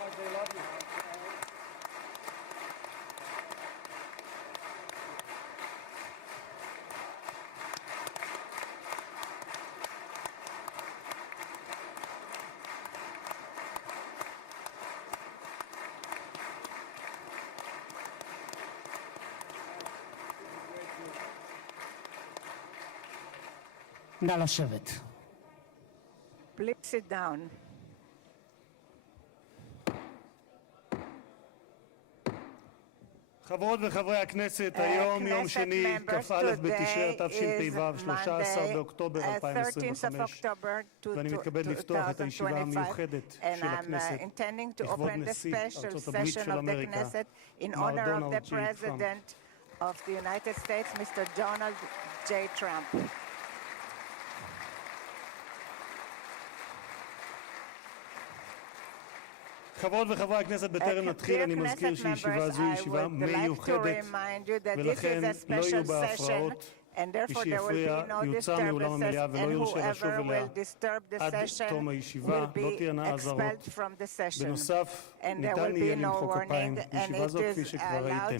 much they love you. נא לשבת. Please sit down. חברות וחברי הכנסת, היום יום שני, כ"א בתשרי התשפ"ו, 13 באוקטובר 2025, ואני מתכבד לפתוח את הישיבה המיוחדת של הכנסת לכבוד נשיא ארצות הברית של אמריקה, מר דונלד ג'יי טראמפ. Of the United States, Mr. Donald J. Trump. חברות וחברי הכנסת, בטרם נתחיל אני מזכיר שישיבה זו היא ישיבה מיוחדת ולכן לא יהיו בה הפרעות. מי שיפריע יוצא מאולם המליאה ולא יורשה לשוב אליה עד תום הישיבה, לא תהיינה אזהרות. בנוסף, ניתן יהיה למחוא כפיים בישיבה זו כפי שכבר ראיתם.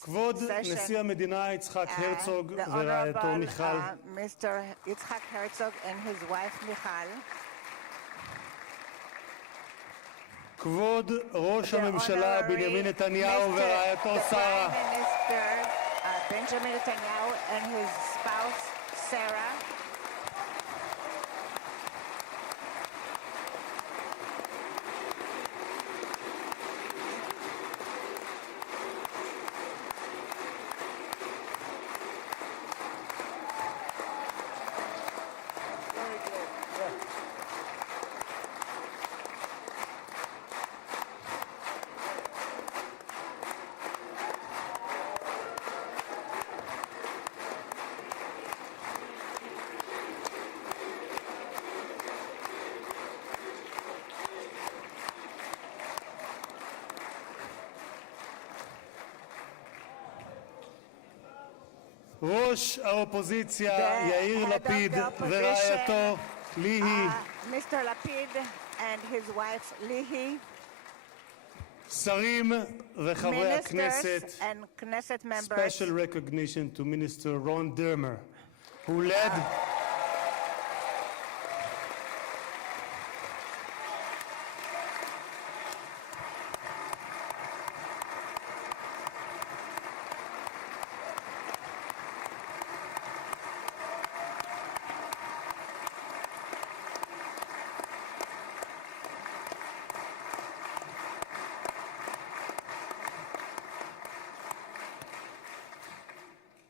כבוד נשיא המדינה יצחק הרצוג ורעייתו מיכל, כבוד ראש הממשלה בנימין נתניהו ורעייתו שרה, Benjamin Netanyahu and his spouse Sarah, ראש האופוזיציה יאיר לפיד ורעייתו ליהי, Mr. Lapid and his wife Lihi, שרים וחברי הכנסת, ministers and Knesset members. special recognition to Minister Ron Dermer, who led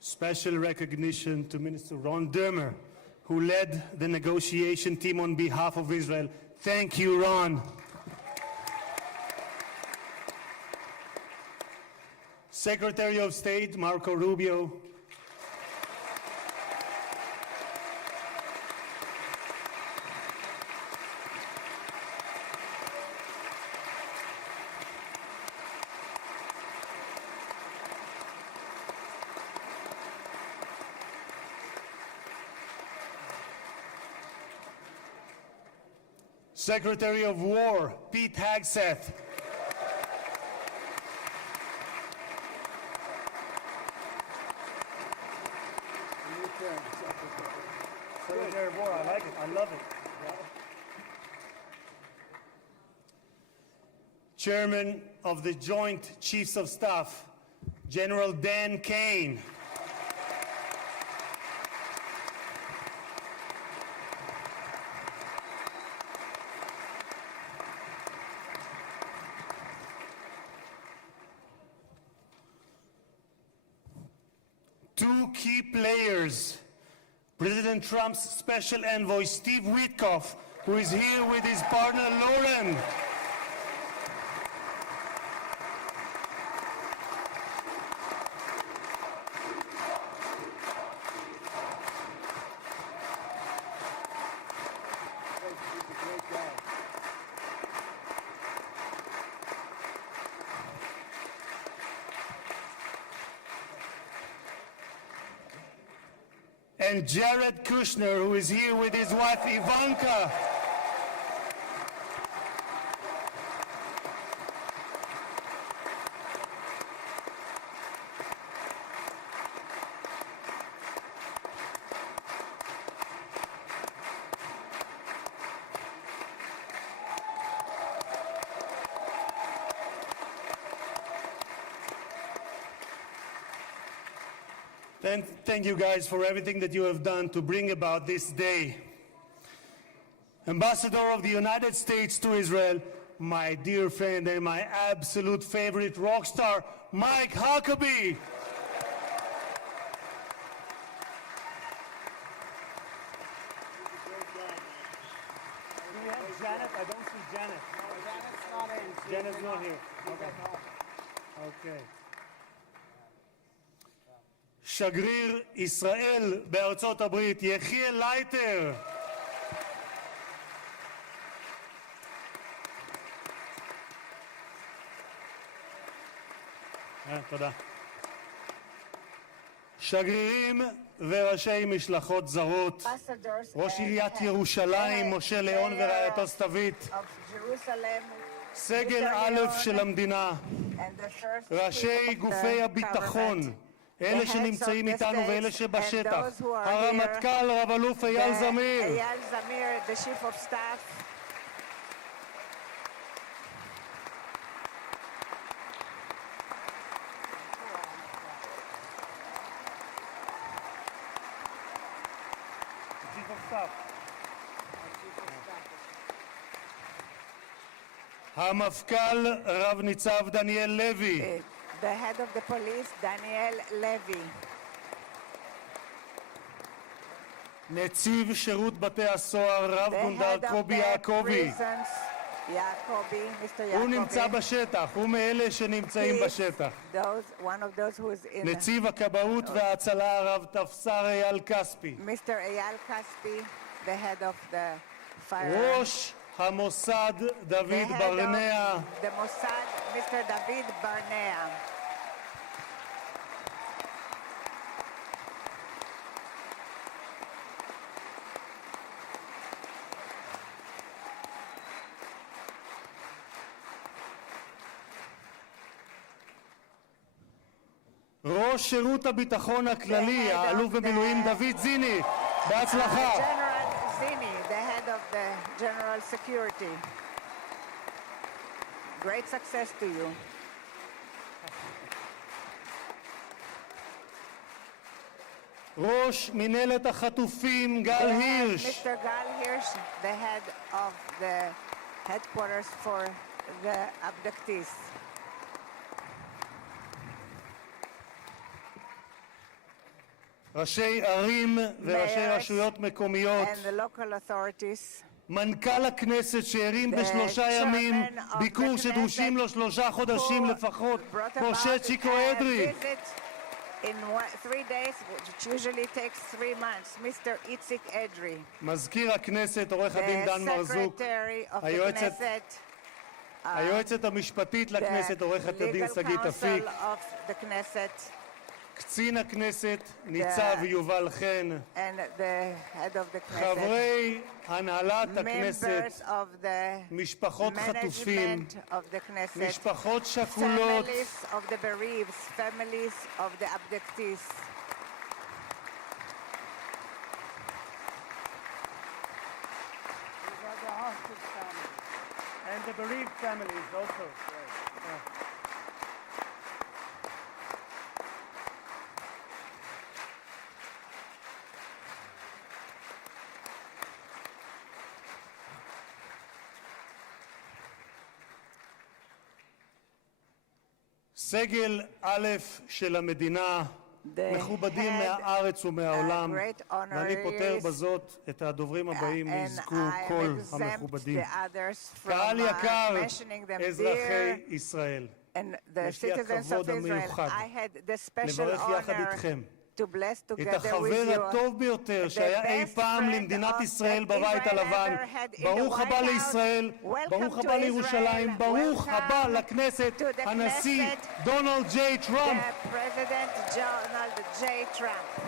special recognition to Minister Ron Dermer, who led the negotiation team on behalf of Israel. Thank you, Ron. Secretary of State Marco Rubio, Secretary of War Pete Hegseth, Secretary of War, I like it. I love it. Chairman of the Joint Chiefs of Staff General Dan Kane, two key players, President Trump's special envoy Steve Witkoff, who is here with his partner Lauren, and Jared Kushner, who is here with his wife Ivanka. Thank you guys for everything that you have done to bring about this day. Ambassador of the United States to Israel, my dear friend and my absolute favorite rock star, Mike Huckabee. Do we have Janet? I don't see Janet. No, Janet's not in. Janet's not here. Okay. שגריר ישראל בארצות הברית, יחיאל לייטר. תודה. שגרירים וראשי משלחות זרות, ראש עיריית ירושלים משה ליאון ורעייתו סתווית, סגל א' של המדינה, ראשי גופי הביטחון, אלה שנמצאים איתנו ואלה שבשטח, הרמטכ"ל רב אלוף אייל זמיר, Chief of Staff. המפכ"ל רב ניצב דניאל לוי, The head of the police, Daniel Levy. נציב שירות בתי הסוהר רב The גונדר head of קובי the יעקבי, prisons, Mr. הוא Yacobi. נמצא בשטח, הוא מאלה שנמצאים בשטח. One of those who is in. נציב הכבאות וההצלה הרב תפסר אייל כספי, Mr. Eyal Kaspi, the head of the fire. ראש המוסד דוד the head ברנע, of the Mossad, Mr. David Barnea. ראש שירות הביטחון הכללי, האלוף במילואים דוד זיני, בהצלחה. General Zini, the head of the General Security. Great success to you. ראש מנהלת החטופים גל הירש, Mr. Gal Hirsch, the head of the headquarters for the abductees. ראשי ערים וראשי Mayors רשויות מקומיות, and the local authorities. מנכ"ל הכנסת שהרים בשלושה ימים ביקור שדרושים לו 3 חודשים לפחות, משה צ'יקו אדרי. In 3 days, which usually takes 3 months, Mr. Itzik Edry, מזכיר הכנסת עורך הדין דן the מרזוק, secretary of the היועצת Knesset, היועצת המשפטית לכנסת the עורכת הדין legal שגית אפיק, counsel of the Knesset, קצין הכנסת ניצב יובל חן, and the head of the Knesset, חברי הנהלת הכנסת, members of the משפחות חטופים, management of the Knesset, משפחות שכולות, families of the bereaved, families of the abductees. These are the hostage families. And the bereaved families also. סגל א' של המדינה, מכובדים מהארץ ומהעולם, ואני פותר בזאת את הדוברים הבאים יזכו כל המכובדים. קהל יקר, אזרחי ישראל, יש לי הכבוד המיוחד לברך יחד איתכם את החבר הטוב ביותר שהיה אי פעם למדינת ישראל בבית הלבן. ברוך הבא לישראל, ברוך הבא לירושלים, ברוך הבא לכנסת, הנשיא דונלד ג'יי טראמפ. President Donald J. Trump.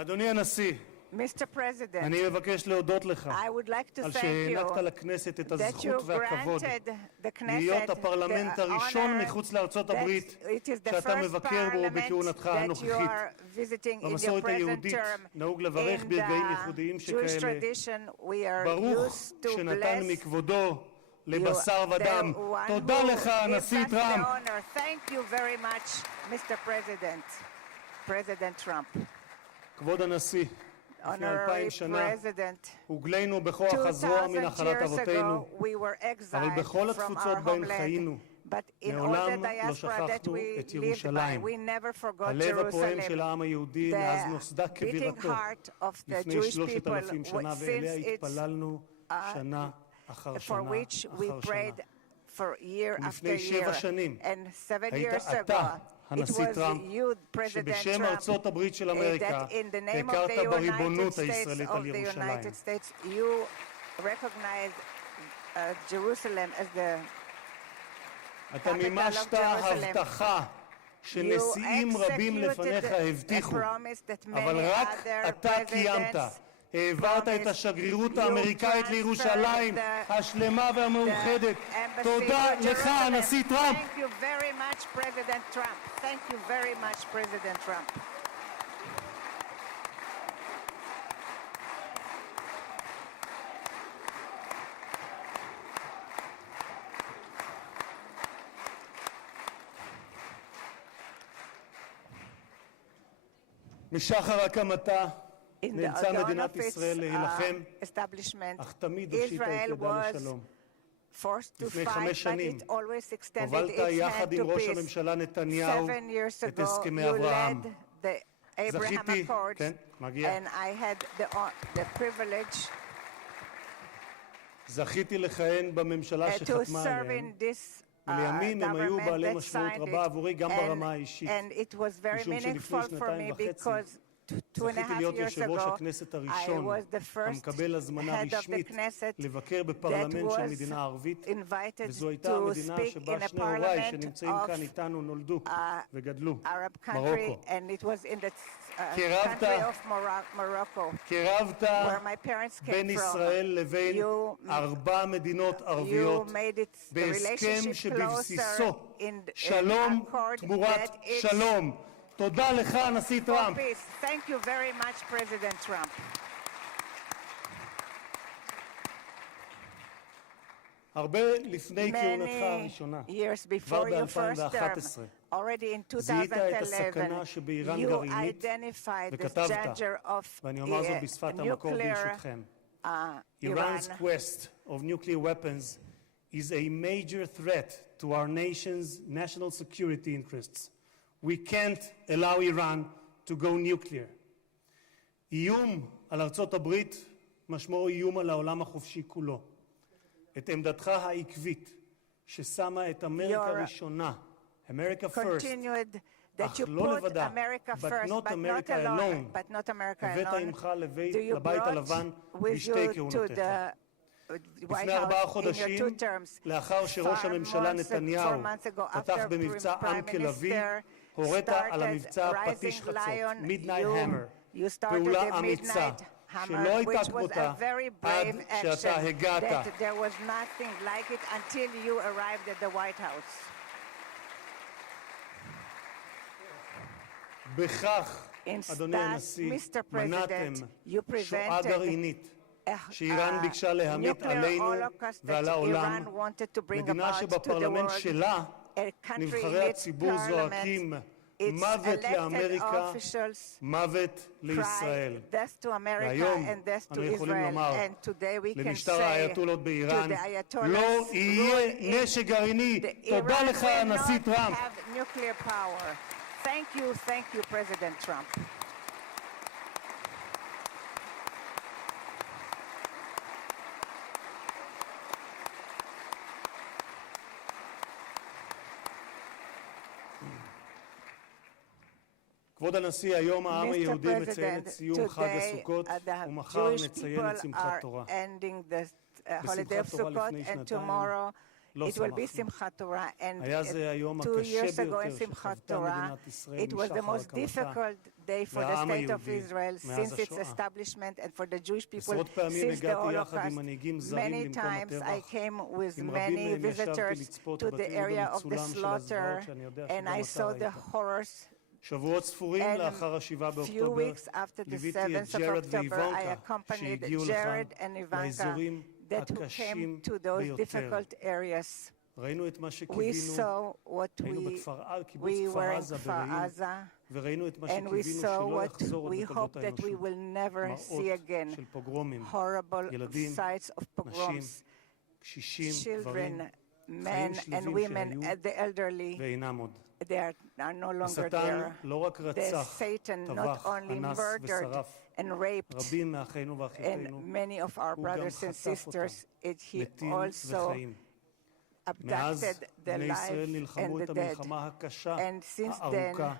אדוני הנשיא, Mr. President, אני מבקש להודות לך I would like to על thank you שהענקת לכנסת את that הזכות you והכבוד granted the להיות Knesset הפרלמנט the הראשון honor מחוץ לארצות הברית that it is the שאתה first מבקר בו בכהונתך parliament that you הנוכחית. are visiting in your במסורת present היהודית term. נהוג לברך In ברגעים the ייחודיים Jewish שכאלה. tradition, we are ברוך used to שנתן bless מכבודו לבשר the ודם. one תודה who לך, gives הנשיא us the טראמפ. honor. Thank you very much, Mr. President, President Trump. כבוד הנשיא, לפני 2000 Honorary שנה President, הוגלינו בכוח הזרוע 2,000 מנחלת years אבותינו, ago, we were אבל exiled בכל from התפוצות our בהן homeland. חיינו, But in all the מעולם לא diaspora that שכחנו we את lived by, ירושלים. we never forgot הלב הפועם של Jerusalem. העם היהודי מאז נוסדה The beating כבירתו heart of the לפני Jewish 3,000 people, שנה, ואליה since it's התפללנו שנה אחר for שנה which we אחר שנה. prayed for year after ולפני 7 year. שנים And 7 היית years ago, אתה, it הנשיא was טראמפ, you, President שבשם Trump, ארצות הברית של אמריקה that in the name of הכרת the United בריבונות States הישראלית of על the ירושלים. United States, you recognized Jerusalem as the אתה capital of מימשת Jerusalem. הבטחה שנשיאים רבים לפניך הבטיחו, אבל רק אתה קיימת. העברת את השגרירות האמריקאית לירושלים השלמה והמאוחדת. תודה לך, הנשיא טראמפ. Thank you very much, President Trump. Thank you very much, President Trump. משחר הקמתה In the נאלצה dawn מדינת of its ישראל להילחם, establishment, אך תמיד הושיטה את Israel ידה was לשלום. forced to לפני fight, 5 but שנים it always extended הובלת its יחד hand עם to ראש peace. הממשלה נתניהו 7 years את ago, הסכמי you אברהם. led the Abraham זכיתי, Accords, כן, מגיע. and I had the privilege זכיתי לכהן בממשלה to שחתמה serve עליהם, in this ולימים הם היו government בעלי that משמעות signed רבה it, עבורי גם ברמה האישית. and it was very משום שלפני meaningful for me 2.5 because 2.5 זכיתי להיות years יושב ראש ago, הכנסת I הראשון was the first המקבל הזמנה head of the רשמית Knesset לבקר that בפרלמנט של was מדינה ערבית, invited וזו הייתה to המדינה speak שבה in a שני הוריי parliament שנמצאים of כאן איתנו נולדו וגדלו, Arab country, מרוקו. and it was in the קירבת- country of Morocco, קירבת where my parents came בין from. ישראל לבין You- 4 מדינות You ערביות made it the בהסכם relationship שבבסיסו closer in שלום accord תמורת that it's שלום. תודה לך, הנשיא for טראמפ. peace. Thank you very much, President Trump. הרבה לפני כהונתך הראשונה, years כבר before your first ב-2011, term, already in זיהית את 2011, הסכנה שבאיראן you גרעינית, identified the וכתבת, danger of ואני אומר זאת בשפת המקור nuclear ברשותכם. Iran. Iran's quest of nuclear weapons is a major threat to our nation's national security interests. We can't allow Iran to go nuclear. איום על ארצות הברית משמעו איום על העולם החופשי כולו. את עמדתך העקבית ששמה את אמריקה ראשונה, America first, Continued that אך you לא put לבדה, America but first, not but not America alone, alone. but not America הבאת alone. עמך Do you לבית brought הלבן with בשתי you to כהונותיך. the White לפני 4 House in your חודשים, 2 terms? לאחר שראש הממשלה נתניהו 4 months ago, פתח after במבצע עם Prime כלביא, Minister הורית על started המבצע Rising פטיש חצות, Lion, Midnight Hammer, you started פעולה the אמיצה, Midnight שלא Hammer, הייתה which was כמותה a very עד brave שאתה action, הגעת. that there was nothing like it until you arrived at the White House. בכך, In אדוני that, הנשיא, Mr. מנעתם President, you שואה prevented גרעינית שאיראן ביקשה להמיט nuclear עלינו holocaust ועל that העולם, Iran wanted to bring מדינה about to the שבפרלמנט world. שלה A country נבחרי in its הציבור זועקים parliament, its מוות elected לאמריקה, officials מוות לישראל. cry death to America והיום and death to אנו יכולים Israel. לומר And today we can למשטר say האייתולות to באיראן, the Ayatollahs לא יהיה rule in נשק גרעיני. the תודה Iran לך, will הנשיא not טראמפ. have nuclear power. Thank you, President Trump. כבוד הנשיא, היום העם Mr. היהודי מציין את President, סיום חג today הסוכות, the ומחר Jewish נציין את people שמחת are תורה. ending the holiday of בשמחת תורה Sukkot, לפני and שנתיים, tomorrow לא it will be שמחנו. Simchat Torah. And היה זה היום 2 הקשה years ago in ביותר Simchat שחוותה Torah, מדינת ישראל it was the משחר most הקמתה difficult day for the והעם state of היהודי Israel מאז since its השואה. establishment and for the Jewish people עשרות פעמים since the הגעתי יחד Holocaust. עם מנהיגים זרים Many למקום times I הטבח. came with עם רבים many מהם ישבתי visitors לצפות to the בתיעוד area of the המצולם של slaughter, הזוועות שאני יודע and שגם I אתה saw the ראית. horrors. שבועות ספורים And לאחר ה-7 few באוקטובר weeks after the ליוויתי את 7th of ג'רד October, I ואיוונקה accompanied שהגיעו לכאן Jared and Ivanka לאזורים that who הקשים came to those ביותר. difficult areas. ראינו את מה We שקיווינו, saw what היינו קיבוץ we כפר were in עזה Kfar ברעים, Aza, וראינו את מה and we שקיווינו saw שלא what יחזור עוד we בתולדות hope that we האנושות. will never see מראות again. של פוגרומים, Horrible ילדים, sights of נשים, pogroms, קשישים, גברים, children, men חיים and שלווים women, שהיו and the elderly. ואינם עוד. They are no longer השטן there. לא רק The רצח, Satan not טבח, only אנס murdered ושרף and raped רבים מאחינו and ואחיותינו, many of our הוא גם brothers and חטף אותם, sisters, he מתים also וחיים. מאז abducted the בני ישראל life נלחמו and את the dead. המלחמה הקשה, And since then, הארוכה,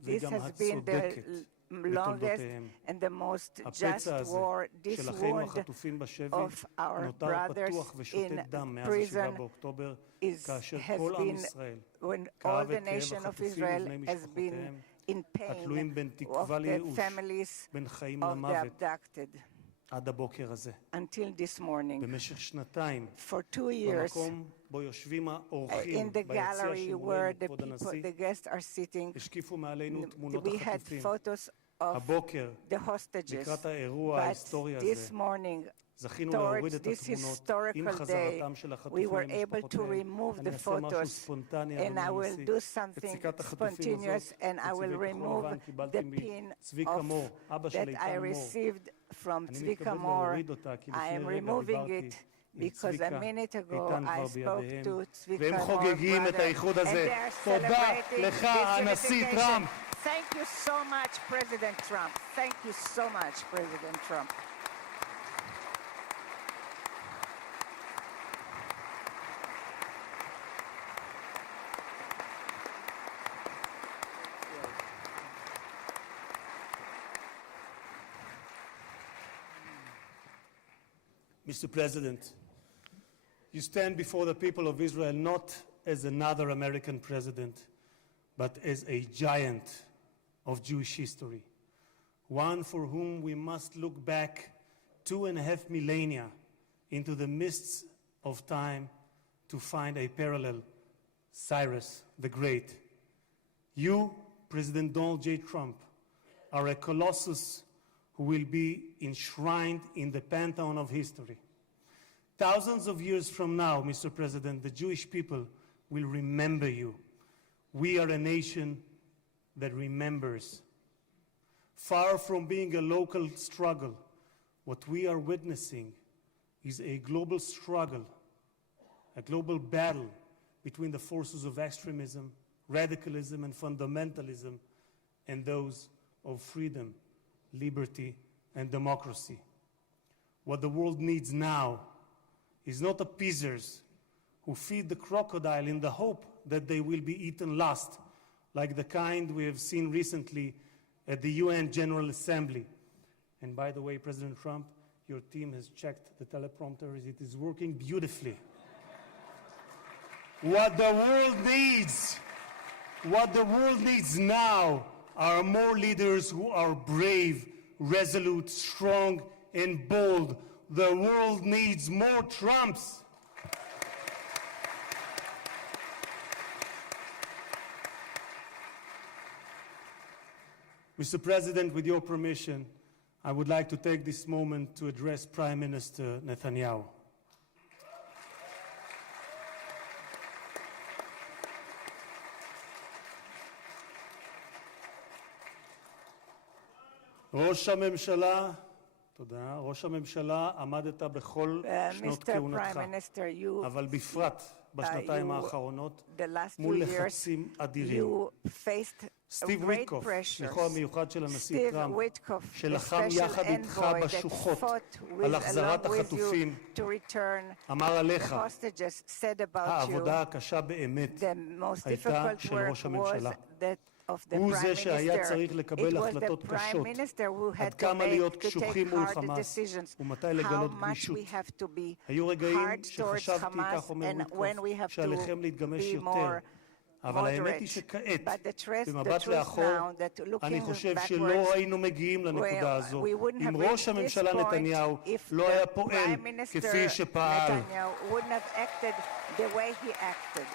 this וגם has been the הצודקת longest בתולדותיהם. and the most just הפצע הזה war, this של אחינו wound החטופים בשבי of our נותר brothers פתוח ושותת in דם מאז prison ה-7 באוקטובר, כאשר has כל עם been ישראל when all כאב the את כאב nation of החטופים Israel ובני has been משפחותיהם, in התלויים pain בין of תקווה the לייאוש, families בין חיים of the למוות, abducted עד הבוקר הזה. until this morning. במשך שנתיים, For 2 years, במקום בו יושבים האורחים in the ביציע gallery where שמולנו, the כבוד people, הנשיא, the guests are sitting, השקיפו מעלינו תמונות we had החטופים. photos of הבוקר, the hostages. לקראת האירוע But ההיסטורי this הזה, morning, זכינו להוריד towards את this התמונות עם historical day, חזרתם של we החטופים were able to למשפחותיהם. remove אני the אעשה משהו photos, ספונטני, and I אדוני will הנשיא. do את something סיכת החטופים spontaneous, הזאת, and I will מצבעי כחול remove לבן, קיבלתי the pin מצביקה מור, of אבא של that I איתן מור. received from אני צביקה מתכבד מור. להוריד אותה, כי I לפני am רגע removing דיברתי it עם because צביקה, a minute ago איתן I כבר spoke בידיהם, to צביקה והם Moore חוגגים את brother, האיחוד and הזה. they are תודה celebrating לך, this הנשיא unification. טראמפ. Thank you so much, President Trump. Thank you so much, President Trump. Mr. President, you stand before the people of Israel not as another American president, but as a giant of Jewish history, one for whom we must look back 2.5 millennia into the mists of time to find a parallel, Cyrus the Great. You, President Donald J. Trump, are a colossus who will be enshrined in the pantheon of history. Thousands of years from now, Mr. President, the Jewish people will remember you. We are a nation that remembers. Far from being a local struggle, what we are witnessing is a global struggle, a global battle between the forces of extremism, radicalism, and fundamentalism, and those of freedom, liberty, and democracy. What the world needs now is not appeasers who feed the crocodile in the hope that they will be eaten last, like the kind we have seen recently at the UN General Assembly. And by the way, President Trump, your team has checked the teleprompter. It is working beautifully. What the world needs now are more leaders who are brave, resolute, strong, and bold. The world needs more Trumps. Mr. President, with your permission, I would like to take this moment to address Prime Minister Netanyahu. ראש הממשלה, תודה. ראש הממשלה, עמדת בכל שנות כהונתך, אבל בפרט בשנתיים האחרונות, מול לחצים אדירים. סטיב וויטקוף, שליחו המיוחד של הנשיא טראמפ, שלחם יחד איתך בשוחות על החזרת החטופים, אמר עליך, העבודה הקשה באמת הייתה של ראש הממשלה. of the הוא Prime זה שהיה Minister. צריך It לקבל was the החלטות Prime קשות, Minister who עד had to כמה להיות take קשוחים מול hard חמאס decisions, ומתי how לגלות much גמישות. we have to be היו רגעים hard towards שחשבתי, כך Hamas, אומר and when we וויטקוף, have שעליכם to להתגמש be יותר. more אבל האמת היא moderate. שכעת, But the truth במבט לאחור, now that אני looking חושב backwards, שלא היינו מגיעים לנקודה הזו we wouldn't אם have ראש reached this הממשלה point נתניהו if לא היה the פועל Prime Minister כפי שפעל. Netanyahu wouldn't have acted the way he acted.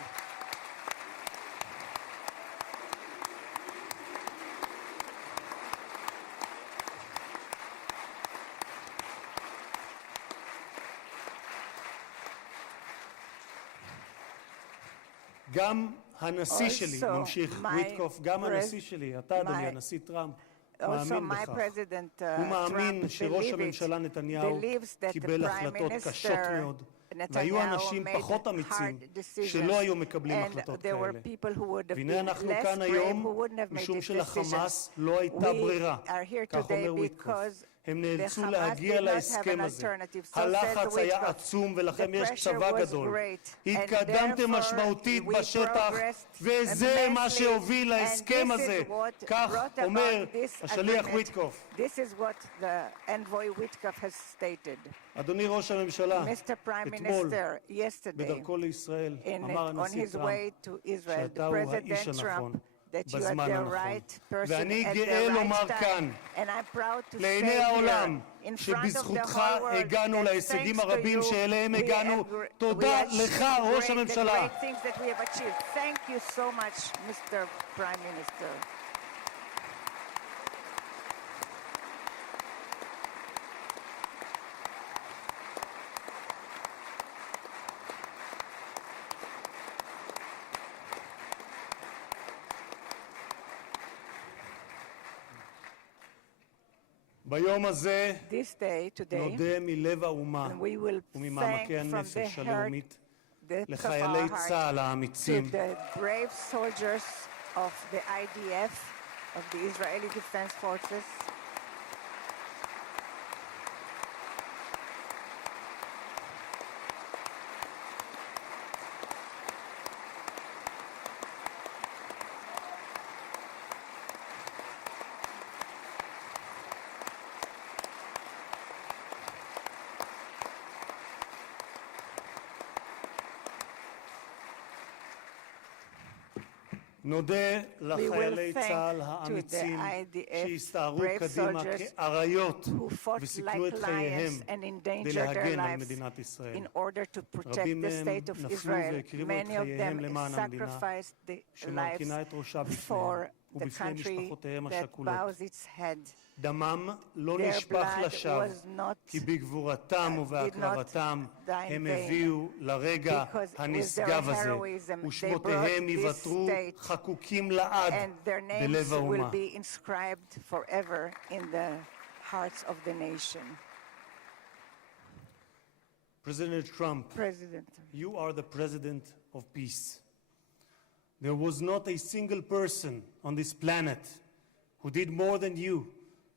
גם הנשיא שלי, Also, ממשיך וויטקוף, גם הנשיא שלי, אתה אדוני, הנשיא טראמפ, מאמין my בכך. president הוא מאמין Trump שראש הממשלה נתניהו believes that the קיבל Prime החלטות קשות Minister מאוד, והיו Netanyahu אנשים made פחות אמיצים hard decisions, שלא היו מקבלים and החלטות there were כאלה. people who would have והנה been אנחנו less כאן brave היום, who wouldn't have made משום these שלחמאס decisions. לא הייתה ברירה, We are here כך today אומר וויטקוף. because הם the נאלצו Hamas להגיע did not have להסכם an הזה. alternative. So הלחץ says היה Witkoff. עצום ולכם The יש pressure צבא was גדול. great, and התקדמתם therefore משמעותית we בשטח, progressed וזה מה immensely, שהוביל and להסכם this הזה. is what כך brought אומר about this השליח agreement. וויטקוף. This is what the envoy Witkoff has stated. אדוני ראש הממשלה, Mr. Prime אתמול, Minister, yesterday, בדרכו לישראל, אמר on הנשיא his טראמפ, way to Israel, שאתה הוא האיש President הנכון, Trump, that you are בזמן the הנכון. right person ואני at גאה the לומר right כאן, time. And I'm proud to say לעיני העולם, here, in front of the שבזכותך whole world, הגענו that להישגים thanks to הרבים you, שאליהם we הגענו. have- תודה we לך, achieved ראש the הממשלה. great things that we have achieved. Thank you so much, Mr. Prime Minister. ביום הזה This day, today, נודה מלב האומה and we will thank וממעמקי from the הנפש heart הלאומית the לחיילי צה"ל to האמיצים, the brave soldiers of the IDF, of the Israeli Defense Forces, נודה לחיילי thank צה"ל to האמיצים the IDF שהסתערו brave קדימה soldiers כאריות who fought וסיכנו like את חייהם lions and כדי endangered their להגן על lives מדינת ישראל. in order to protect רבים the מהם state of נפלו Israel. והקריבו את Many of חייהם them למען המדינה, sacrificed their שמרכינה את lives ראשה בפניהם for the ובפני country משפחותיהם that השכולות. bows its head. דמם לא Their נשפך blood לשווא, was not, כי בגבורתם ובהקרבתם die in הם vain, הביאו לרגע because with their הנשגב הזה, heroism, they ושמותיהם brought this ייוותרו state, חקוקים לעד and their names בלב will האומה. be inscribed forever in the hearts of the nation. President Trump, President, you are the president of peace. There was not a single person on this planet who did more than you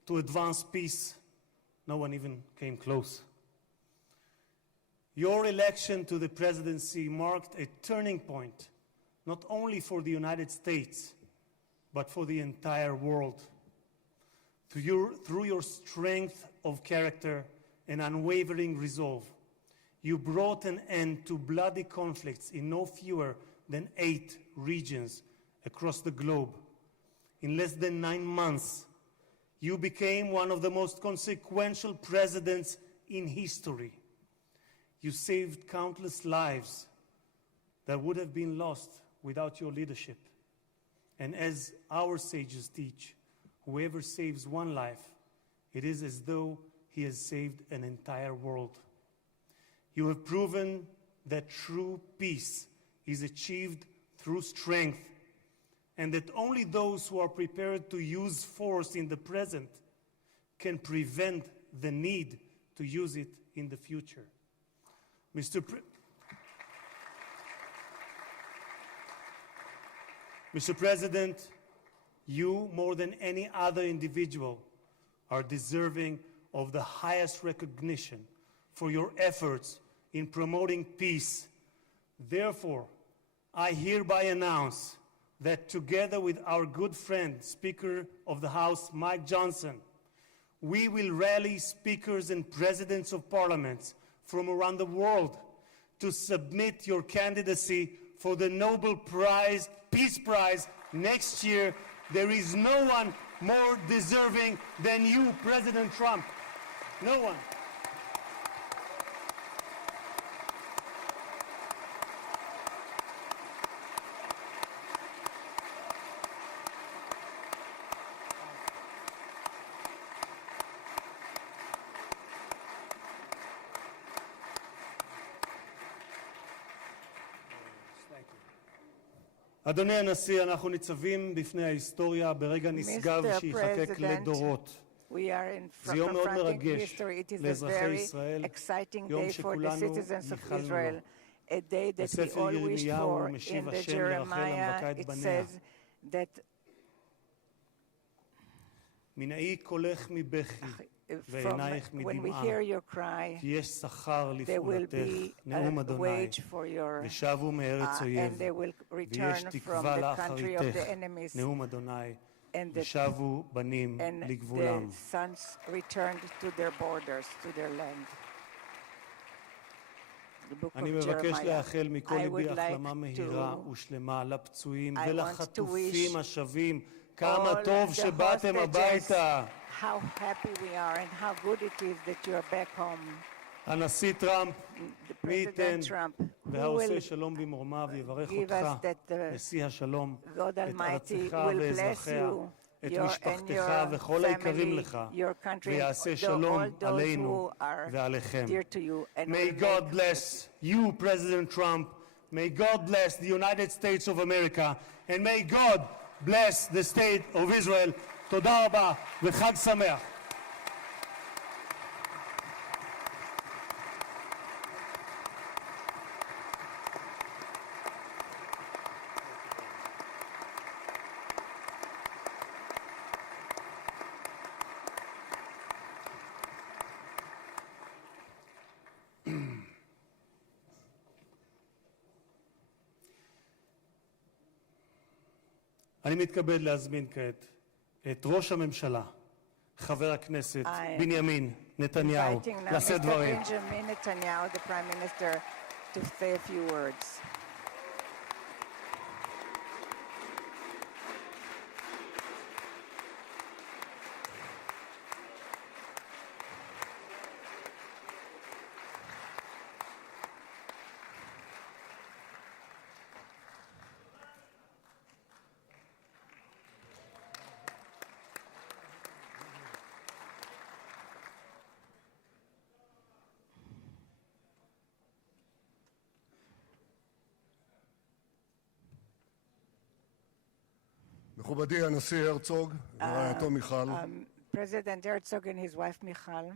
to advance peace. No one even came close. Your election to the presidency marked a turning point, not only for the United States, but for the entire world. Through your strength of character and unwavering resolve, you brought an end to bloody conflicts in no fewer than 8 regions across the globe. In less than 9 months, you became one of the most consequential presidents in history. You saved countless lives that would have been lost without your leadership. And as our sages teach, whoever saves one life, it is as though he has saved an entire world. You have proven that true peace is achieved through strength, and that only those who are prepared to use force in the present can prevent the need to use it in the future. Mr. President, you, more than any other individual, are deserving of the highest recognition for your efforts in promoting peace. Therefore, I hereby announce that together with our good friend, Speaker of the House, Mike Johnson, we will rally speakers and presidents of parliaments from around the world to submit your candidacy for the Nobel Prize, Peace Prize next year. There is no one more deserving than you, President Trump. No one. אדוני הנשיא, אנחנו ניצבים בפני ההיסטוריה ברגע נשגב שיחקק לדורות. זה יום מאוד מרגש לאזרחי ישראל, יום שכולנו ייחלנו לו. בספר ירמיהו משיב השם לרחל המבכה את בניה. מנעי קולך מבכי ועינייך מדמעה, כי יש שכר לפעולתך, נאום אדוני, ושבו מארץ אויב, ויש תקווה לאחריתך, נאום אדוני, ושבו בנים לגבולם. אני מבקש לאחל מכל ליבי החלמה מהירה ושלמה לפצועים ולחטופים השבים. כמה טוב שבאתם הביתה. How happy we are and how good it is that you are back home. הנשיא טראמפ, מי ייתן והעושה שלום במרומיו יברך אותך, נשיא השלום, את ארצך ואזרחיה, את משפחתך וכל היקרים לך, ויעשה שלום עלינו ועליכם. May God bless you, President Trump. May God bless the United States of America. And may God bless the state of Israel. תודה רבה וחג שמח. אני מתכבד להזמין כעת את ראש הממשלה, חבר הכנסת בנימין נתניהו, לשאת דברים. Benjamin Netanyahu, the Prime Minister, to say a few words. מכובדי הנשיא הרצוג ורעייתו מיכל, President Herzog and his wife Michal,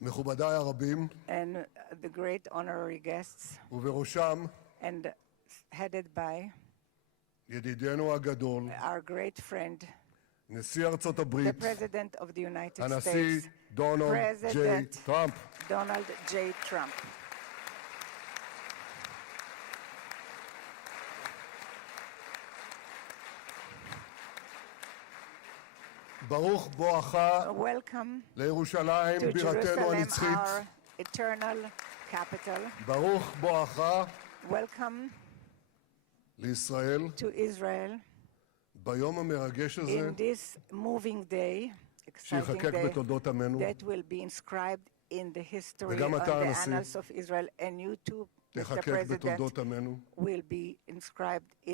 מכובדיי הרבים, and the great honorary guests, ובראשם and headed by ידידנו הגדול, our great friend, נשיא ארצות הברית, the President of the United הנשיא States, דונלד ג'יי טראמפ. Donald J. Trump. ברוך בואך לירושלים בירתנו הנצחית. ברוך בואך לישראל ביום המרגש הזה שיחקק בתולדות עמנו. וגם אתה הנשיא תחקק בתולדות עמנו.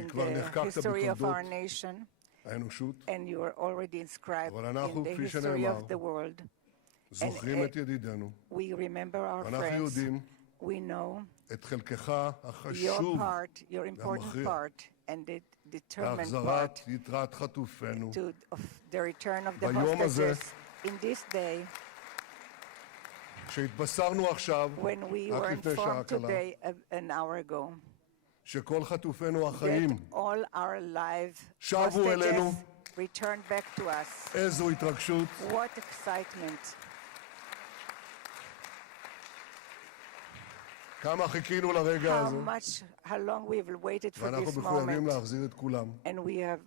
כבר נחקקת בתולדות האנושות, אבל אנחנו, כפי שנאמר, זוכרים את ידידנו, ואנחנו יודעים את חלקך החשוב והמכריע בהחזרת יתרת חטופינו. ביום הזה, שהתבשרנו עכשיו, רק לפני שעה קלה, שכל חטופינו החיים שבו אלינו. איזו התרגשות. כמה חיכינו לרגע הזה, how long we've waited for ואנחנו this מחויבים moment, להחזיר את כולם. and we have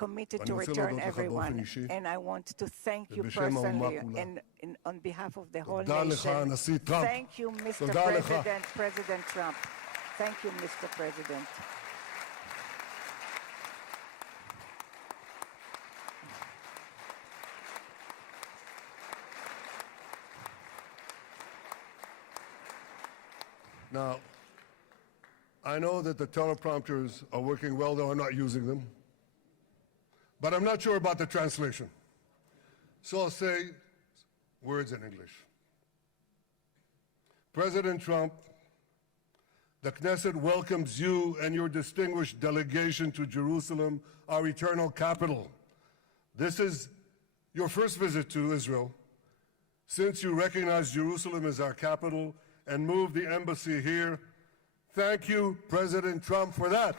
committed ואני to רוצה return להודות לך באופן everyone. אישי, And I want to thank you ובשם האומה personally כולה. and on behalf of the whole תודה לך, nation. הנשיא טראמפ. Thank you, Mr. תודה לך. President Trump. Thank you, Mr. President. Now, I know that the teleprompters are working well, though I'm not using them. But I'm not sure about the translation. So I'll say words in English. President Trump, the Knesset welcomes you and your distinguished delegation to Jerusalem, our eternal capital. This is your first visit to Israel since you recognize Jerusalem as our capital and moved the embassy here. Thank you, President Trump, for that.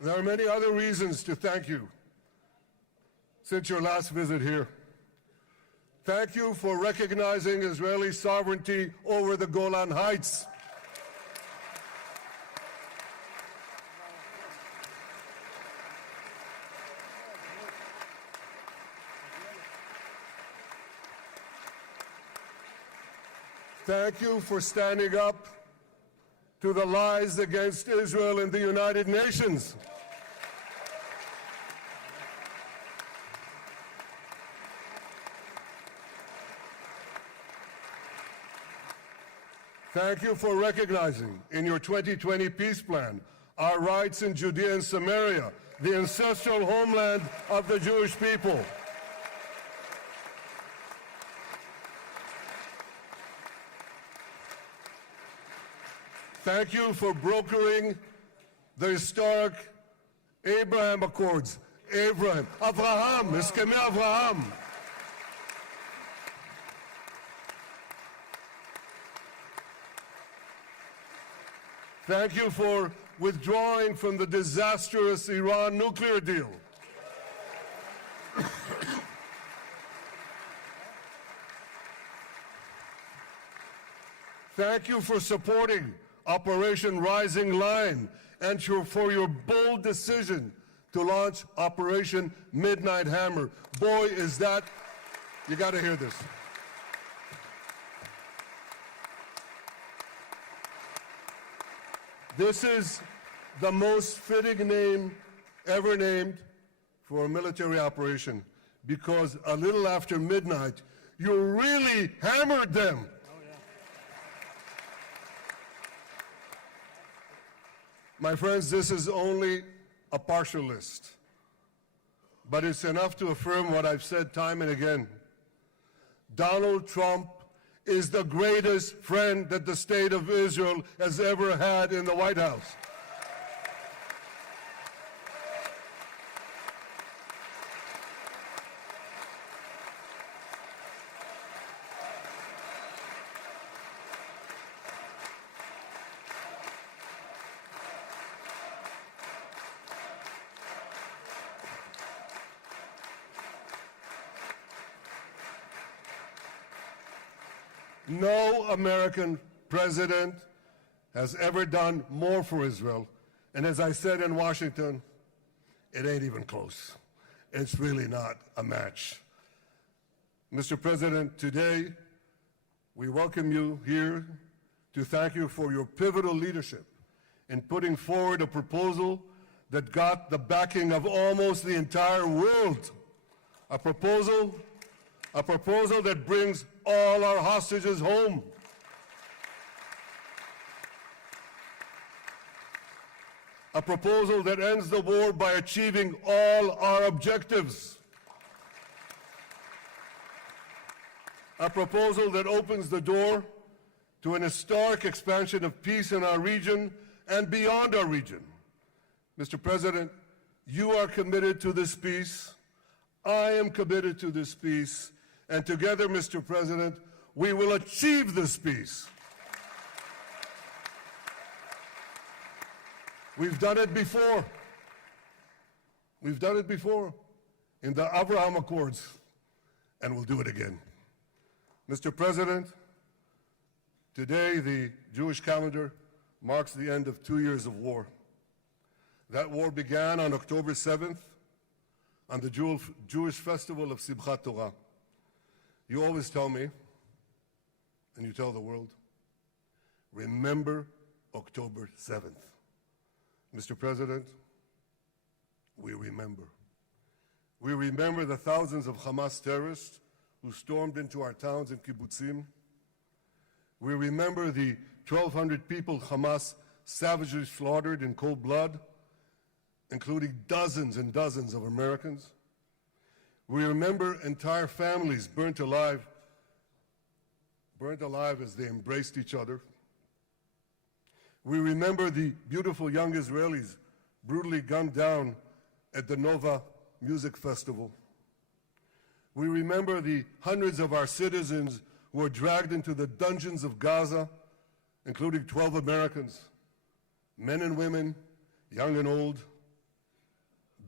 There are many other reasons to thank you since your last visit here. Thank you for recognizing Israeli sovereignty over the Golan Heights. Thank you for standing up to the lies against Israel in the United Nations. Thank you for recognizing in your 2020 peace plan our rights in Judea and Samaria, the ancestral homeland of the Jewish people. Thank you for brokering the historic Abraham Accords. Abraham, Eskemei Avraham. Thank you for withdrawing from the disastrous Iran nuclear deal. Thank you for supporting Operation Rising Lion and for your bold decision to launch Operation Midnight Hammer. Boy, is that, you got to hear this. This is the most fitting name ever named for a military operation, because a little after midnight, you really hammered them. My friends, this is only a partial list, but it's enough to affirm what I've said time and again. Donald Trump is the greatest friend that the state of Israel has ever had in the White House. No American president has ever done more for Israel. And as I said in Washington, it ain't even close. It's really not a match. Mr. President, today we welcome you here to thank you for your pivotal leadership in putting forward a proposal that got the backing of almost the entire world. A proposal that brings all our hostages home. A proposal that ends the war by achieving all our objectives. A proposal that opens the door to an historic expansion of peace in our region and beyond our region. Mr. President, you are committed to this peace. I am committed to this peace. And together, Mr. President, we will achieve this peace. We've done it before. We've done it before in the Abraham Accords, and we'll do it again. Mr. President, today the Jewish calendar marks the end of 2 years of war. That war began on October 7th, on the Jewish festival of Simchat Torah. You always tell me, and you tell the world, remember October 7th. Mr. President, we remember. We remember the thousands of Hamas terrorists who stormed into our towns and kibbutzim. We remember the 1,200 people Hamas savagely slaughtered in cold blood, including dozens and dozens of Americans. We remember entire families burnt alive as they embraced each other. We remember the beautiful young Israelis brutally gunned down at the Nova Music Festival. We remember the hundreds of our citizens who were dragged into the dungeons of Gaza, including 12 Americans, men and women, young and old,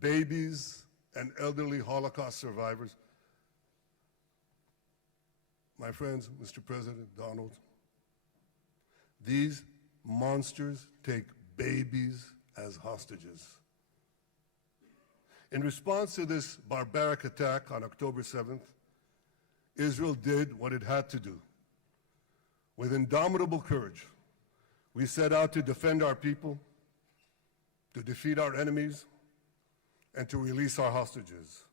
babies and elderly Holocaust survivors. My friends, Mr. President, Donald, these monsters take babies as hostages. In response to this barbaric attack on October 7th, Israel did what it had to do. With indomitable courage, we set out to defend our people, to defeat our enemies, and to release our hostages.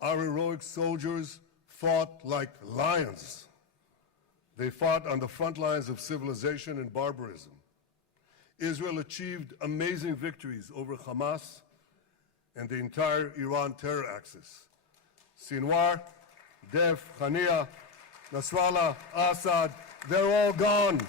Our heroic soldiers fought like lions. They fought on the front lines of civilization and barbarism. Israel achieved amazing victories over Hamas and the entire Iran terror axis. Sinwar, Def, Hania, Nasrallah, Assad, they're all gone.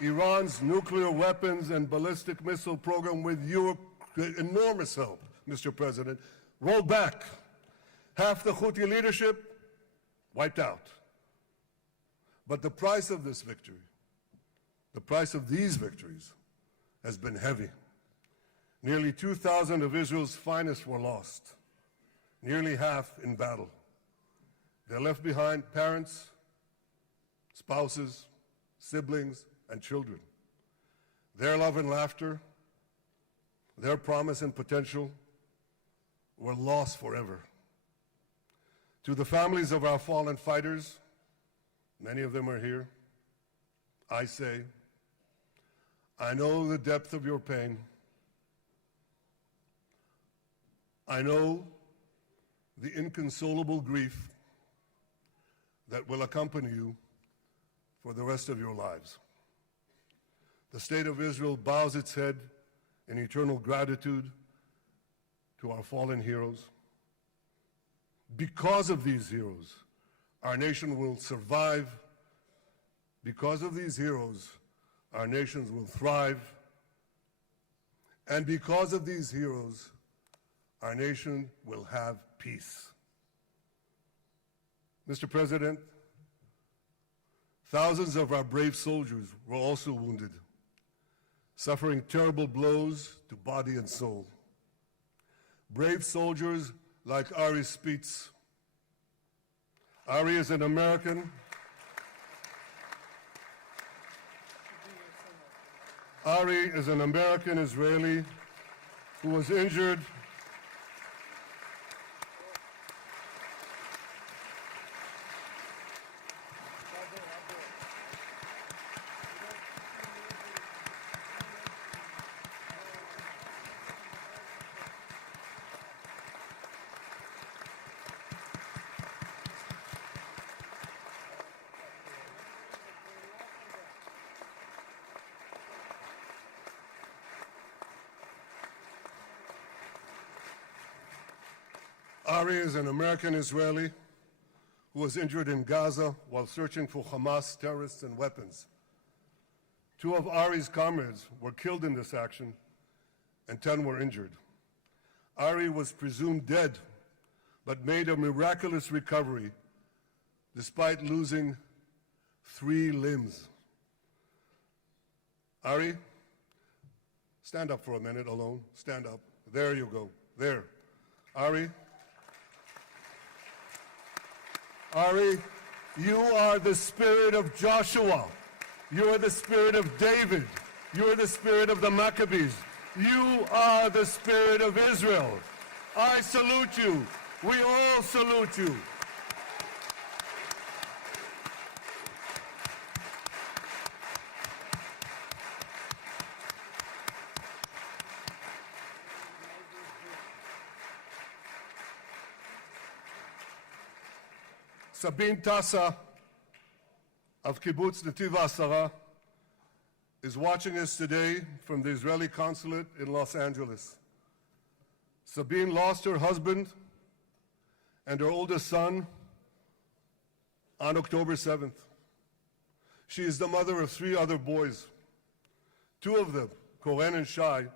Iran's nuclear weapons and ballistic missile program, with your enormous help, Mr. President, rolled back. Half the Houthi leadership wiped out. But the price of this victory, the price of these victories, has been heavy. Nearly 2,000 of Israel's finest were lost, nearly half in battle. They left behind parents, spouses, siblings, and children. Their love and laughter, their promise and potential were lost forever. To the families of our fallen fighters, many of them are here, I say, I know the depth of your pain. I know the inconsolable grief that will accompany you for the rest of your lives. The state of Israel bows its head in eternal gratitude to our fallen heroes. Because of these heroes, our nation will survive. Because of these heroes, our nations will thrive. And because of these heroes, our nation will have peace. Mr. President, thousands of our brave soldiers were also wounded, suffering terrible blows to body and soul. Brave soldiers like Ari Spitz. Ari is an American. Ari is an American Israeli who was injured Ari is an American Israeli who was injured in Gaza while searching for Hamas terrorists and weapons. 2 of Ari's comrades were killed in this action, and 10 were injured. Ari was presumed dead, but made a miraculous recovery despite losing 3 limbs. Ari, stand up for a minute alone. Stand up. There you go. There. Ari, you are the spirit of Joshua. You are the spirit of David. You are the spirit of the Maccabees. You are the spirit of Israel. I salute you. We all salute you. Sabine Tassa of Kibbutz Netiv HaAsara is watching us today from the Israeli consulate in Los Angeles. Sabine lost her husband and her oldest son on October 7th. She is the mother of 3 other boys. 2 of them, Koren and Shai,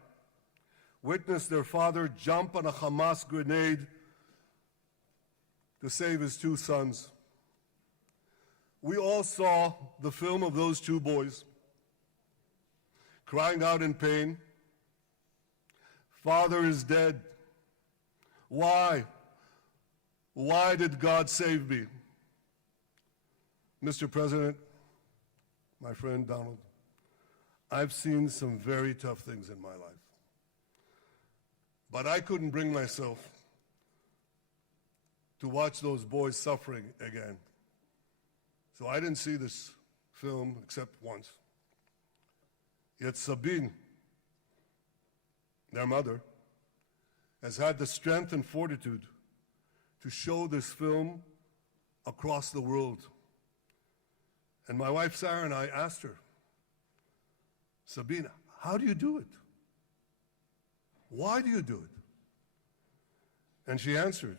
witnessed their father jump on a Hamas grenade to save his 2 sons. We all saw the film of those 2 boys crying out in pain, "Father is dead. Why? Why did God save me?" Mr. President, my friend Donald, I've seen some very tough things in my life. But I couldn't bring myself to watch those boys suffering again. So I didn't see this film except once. Yet Sabine, their mother, has had the strength and fortitude to show this film across the world. And my wife Sarah and I asked her, "Sabine, how do you do it? Why do you do it?" And she answered,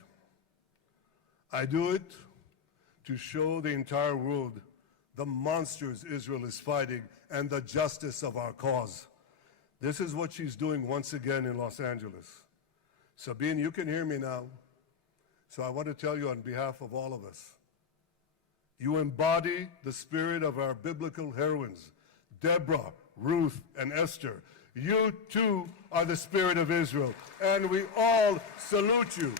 "I do it to show the entire world the monsters Israel is fighting and the justice of our cause." This is what she's doing once again in Los Angeles. Sabine, you can hear me now, so I want to tell you on behalf of all of us, you embody the spirit of our biblical heroines, Deborah, Ruth, and Esther. You too are the spirit of Israel, and we all salute you.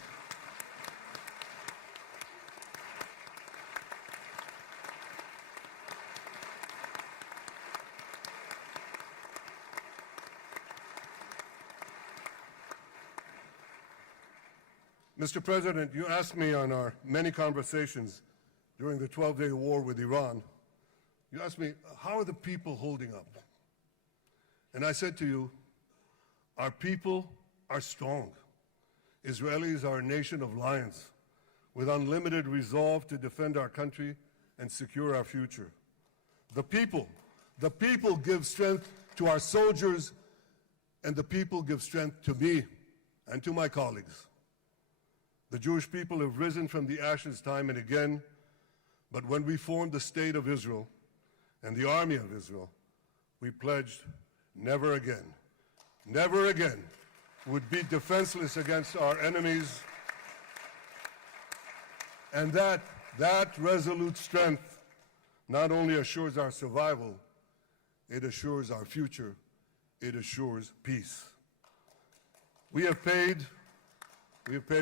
Mr. President, you asked me on our many conversations during the 12-day war with Iran, you asked me, how are the people holding up? And I said to you, our people are strong. Israelis are a nation of lions with unlimited resolve to defend our country and secure our future. The people give strength to our soldiers, and the people give strength to me and to my colleagues. The Jewish people have risen from the ashes time and again, but when we formed the State of Israel and the Army of Israel, we pledged never again would be defenseless against our enemies. And that resolute strength not only assures our survival, it assures our future, it assures peace. We have paid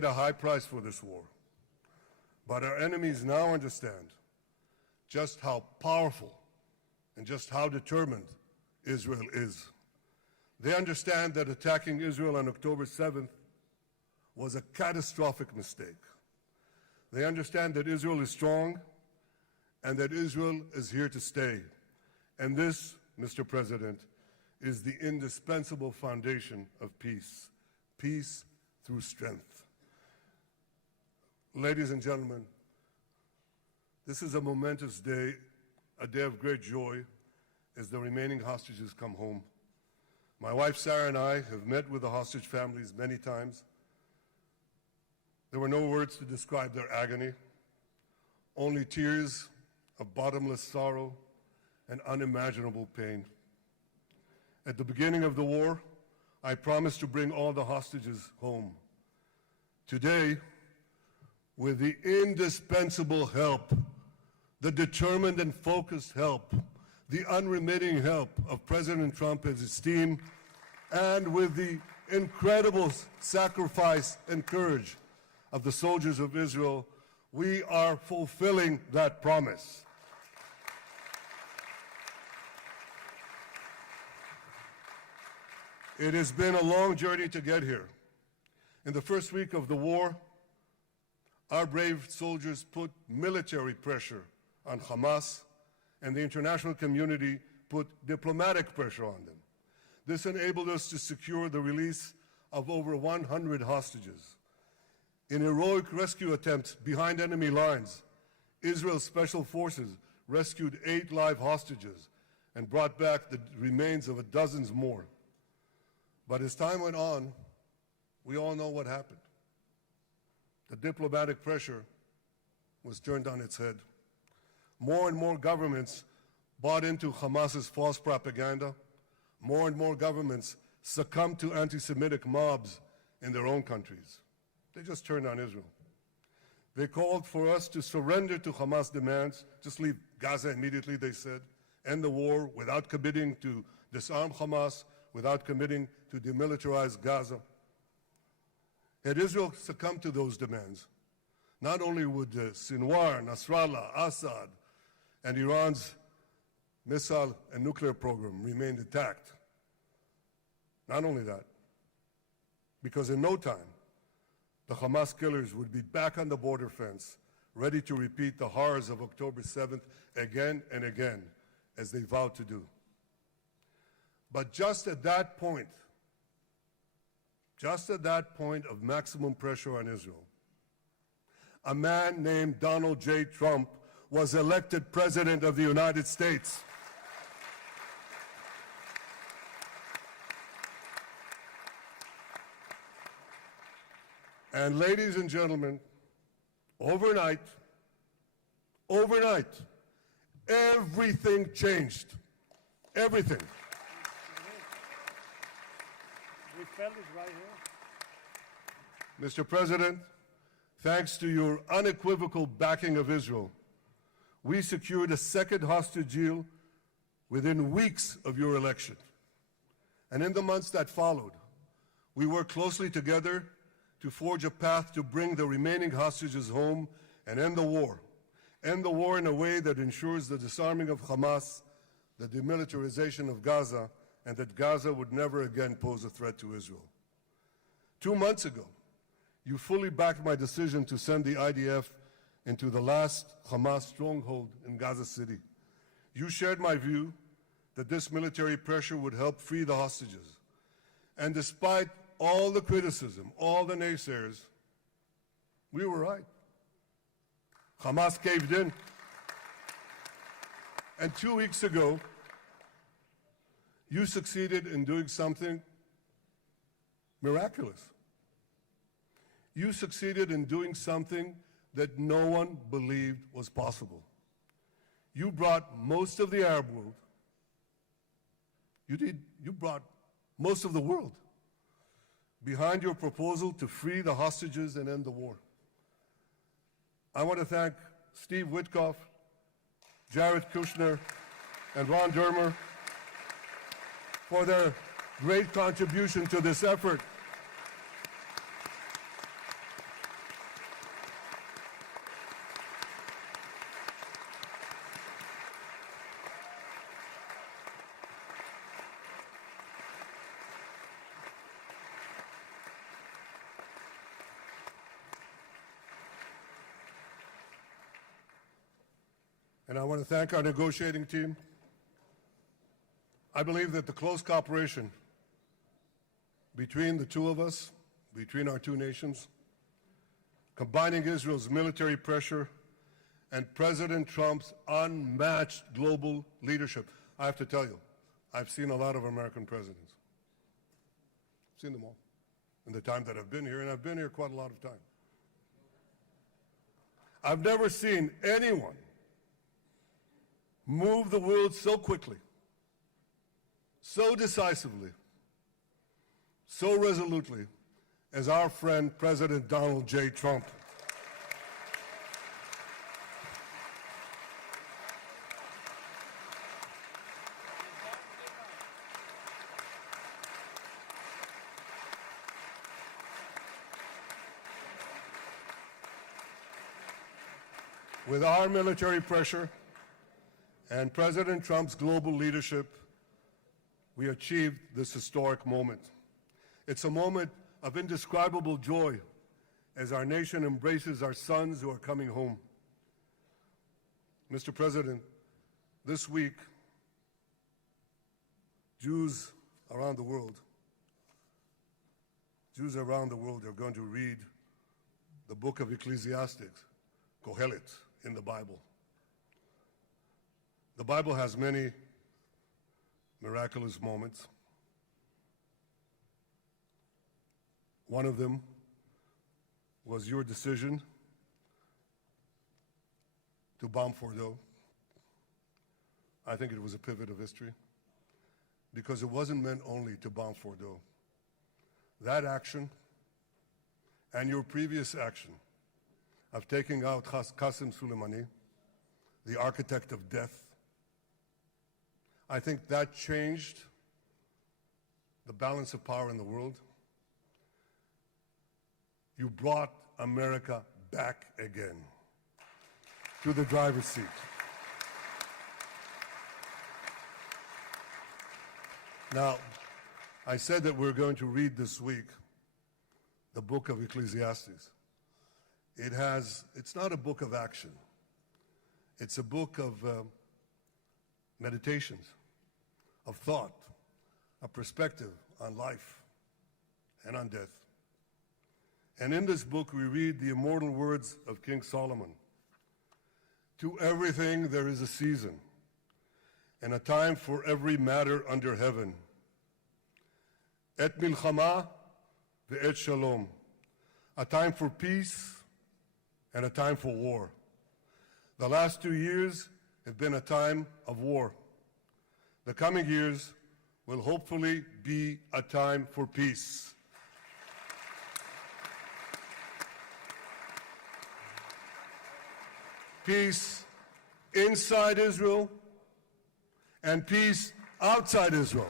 a high price for this war, but our enemies now understand just how powerful and just how determined Israel is. They understand that attacking Israel on October 7th was a catastrophic mistake. They understand that Israel is strong and that Israel is here to stay. And this, Mr. President, is the indispensable foundation of peace. Peace through strength. Ladies and gentlemen, this is a momentous day, a day of great joy as the remaining hostages come home. My wife Sarah and I have met with the hostage families many times. There were no words to describe their agony, only tears of bottomless sorrow and unimaginable pain. At the beginning of the war, I promised to bring all the hostages home. Today, with the indispensable help, the determined and focused help, the unremitting help of President Trump and his team, and with the incredible sacrifice and courage of the soldiers of Israel, we are fulfilling that promise. It has been a long journey to get here. In the first week of the war, our brave soldiers put military pressure on Hamas, and the international community put diplomatic pressure on them. This enabled us to secure the release of over 100 hostages. In heroic rescue attempts behind enemy lines, Israel's special forces rescued 8 live hostages and brought back the remains of dozens more. But as time went on, we all know what happened. The diplomatic pressure was turned on its head. More and more governments bought into Hamas's false propaganda. More and more governments succumbed to anti-Semitic mobs in their own countries. They just turned on Israel. They called for us to surrender to Hamas demands, just leave Gaza immediately, they said, end the war without committing to disarm Hamas, without committing to demilitarize Gaza. Had Israel succumbed to those demands, not only would Sinwar, Nasrallah, Assad, and Iran's missile and nuclear program remain intact. Not only that, because in no time, the Hamas killers would be back on the border fence, ready to repeat the horrors of October 7th again and again, as they vowed to do. But just at that point of maximum pressure on Israel, a man named Donald J. Trump was elected President of the United States. And ladies and gentlemen, overnight, everything changed. Everything. We felt it right here. Mr. President, thanks to your unequivocal backing of Israel, we secured a second hostage deal within weeks of your election. And in the months that followed, we worked closely together to forge a path to bring the remaining hostages home and end the war. End the war in a way that ensures the disarming of Hamas, the demilitarization of Gaza, and that Gaza would never again pose a threat to Israel. 2 months ago, you fully backed my decision to send the IDF into the last Hamas stronghold in Gaza City. You shared my view that this military pressure would help free the hostages. And despite all the criticism, all the naysayers, we were right. Hamas caved in. And 2 weeks ago, you succeeded in doing something miraculous. You succeeded in doing something that no one believed was possible. You brought most of the Arab world, you brought most of the world behind your proposal to free the hostages and end the war. I want to thank Steve Witkoff, Jared Kushner, and Ron Dermer for their great contribution to this effort. And I want to thank our negotiating team. I believe that the close cooperation between the two of us, between our two nations, combining Israel's military pressure and President Trump's unmatched global leadership. I have to tell you, I've seen a lot of American presidents. I've seen them all in the time that I've been here, and I've been here quite a lot of time. I've never seen anyone move the world so quickly, so decisively, so resolutely as our friend President Donald J. Trump. With our military pressure and President Trump's global leadership, we achieved this historic moment. It's a moment of indescribable joy as our nation embraces our sons who are coming home. Mr. President, this week, Jews around the world are going to read the book of Ecclesiastes, Kohelet, in the Bible. The Bible has many miraculous moments. One of them was your decision to bomb Fordo. I think it was a pivot of history because it wasn't meant only to bomb Fordo. That action and your previous action of taking out Qasem Soleimani, the architect of death, I think that changed the balance of power in the world. You brought America back again to the driver's seat. Now, I said that we're going to read this week the book of Ecclesiastes. It's not a book of action. It's a book of meditations, of thought, a perspective on life and on death. And in this book, we read the immortal words of King Solomon. To everything there is a season, and a time for every matter under heaven. Et milchama ve'et shalom. A time for peace and a time for war. The last 2 years have been a time of war. The coming years will hopefully be a time for peace. Peace inside Israel and peace outside Israel.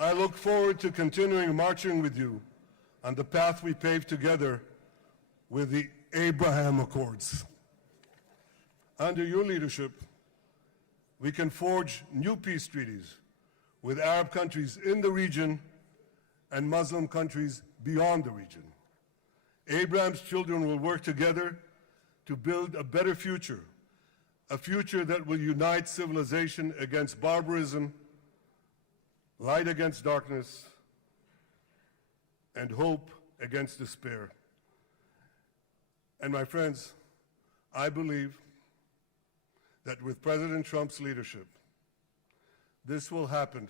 I look forward to continuing marching with you on the path we paved together with the Abraham Accords. Under your leadership, we can forge new peace treaties with Arab countries in the region and Muslim countries beyond the region. Abraham's children will work together to build a better future, a future that will unite civilization against barbarism, light against darkness, and hope against despair. And my friends, I believe that with President Trump's leadership, this will happen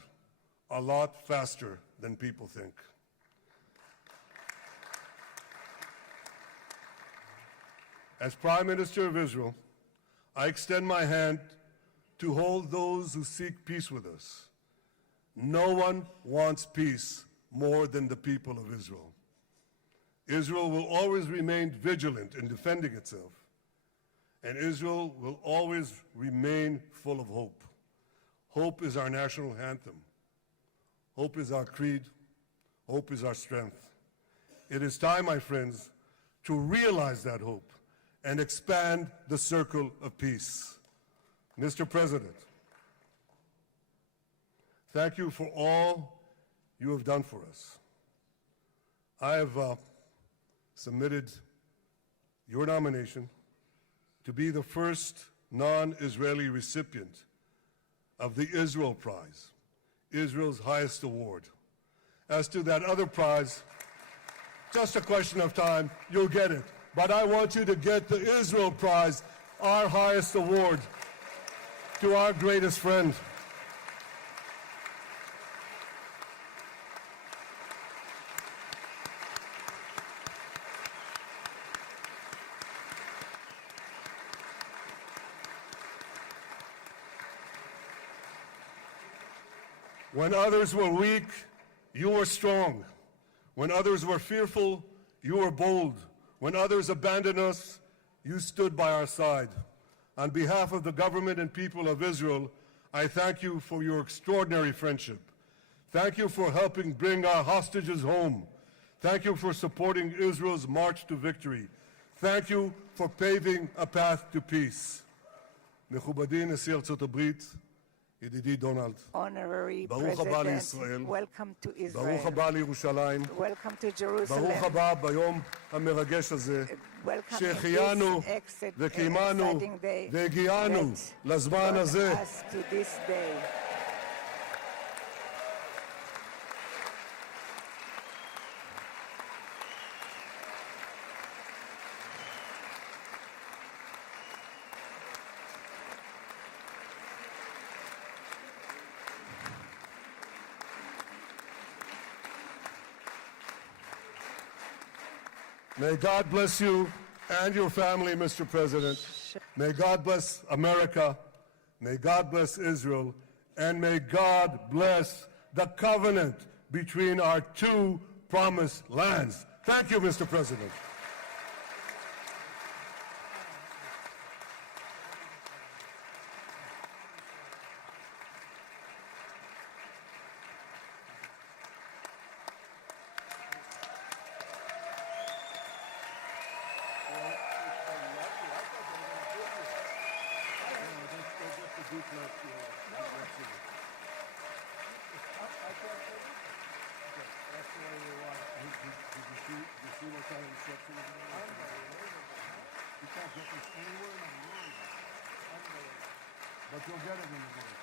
a lot faster than people think. As Prime Minister of Israel, I extend my hand to hold those who seek peace with us. No one wants peace more than the people of Israel. Israel will always remain vigilant in defending itself, and Israel will always remain full of hope. Hope is our national anthem. Hope is our creed. Hope is our strength. It is time, my friends, to realize that hope and expand the circle of peace. Mr. President, thank you for all you have done for us. I have submitted your nomination to be the first non-Israeli recipient of the Israel Prize, Israel's highest award. As to that other prize, just a question of time, you'll get it. But I want you to get the Israel Prize, our highest award, to our greatest friend. When others were weak, you were strong. When others were fearful, you were bold. When others abandoned us, you stood by our side. On behalf of the government and people of Israel, I thank you for your extraordinary friendship. Thank you for helping bring our hostages home. Thank you for supporting Israel's march to victory. Thank you for paving a path to peace. מכובדי נשיא ארצות הברית, ידידי דונלד, Honorary ברוך הבא President, לישראל, welcome to ברוך Israel. הבא לירושלים, Welcome to Jerusalem. ברוך הבא ביום המרגש הזה, Welcome in שהחיינו this וקיימנו exciting day והגיענו that לזמן brought הזה. us to this day. May God bless you and your family, Mr. President. May God bless America. May God bless Israel. And may God bless the covenant between our two promised lands. Thank you, Mr. President. But you'll get it in a minute.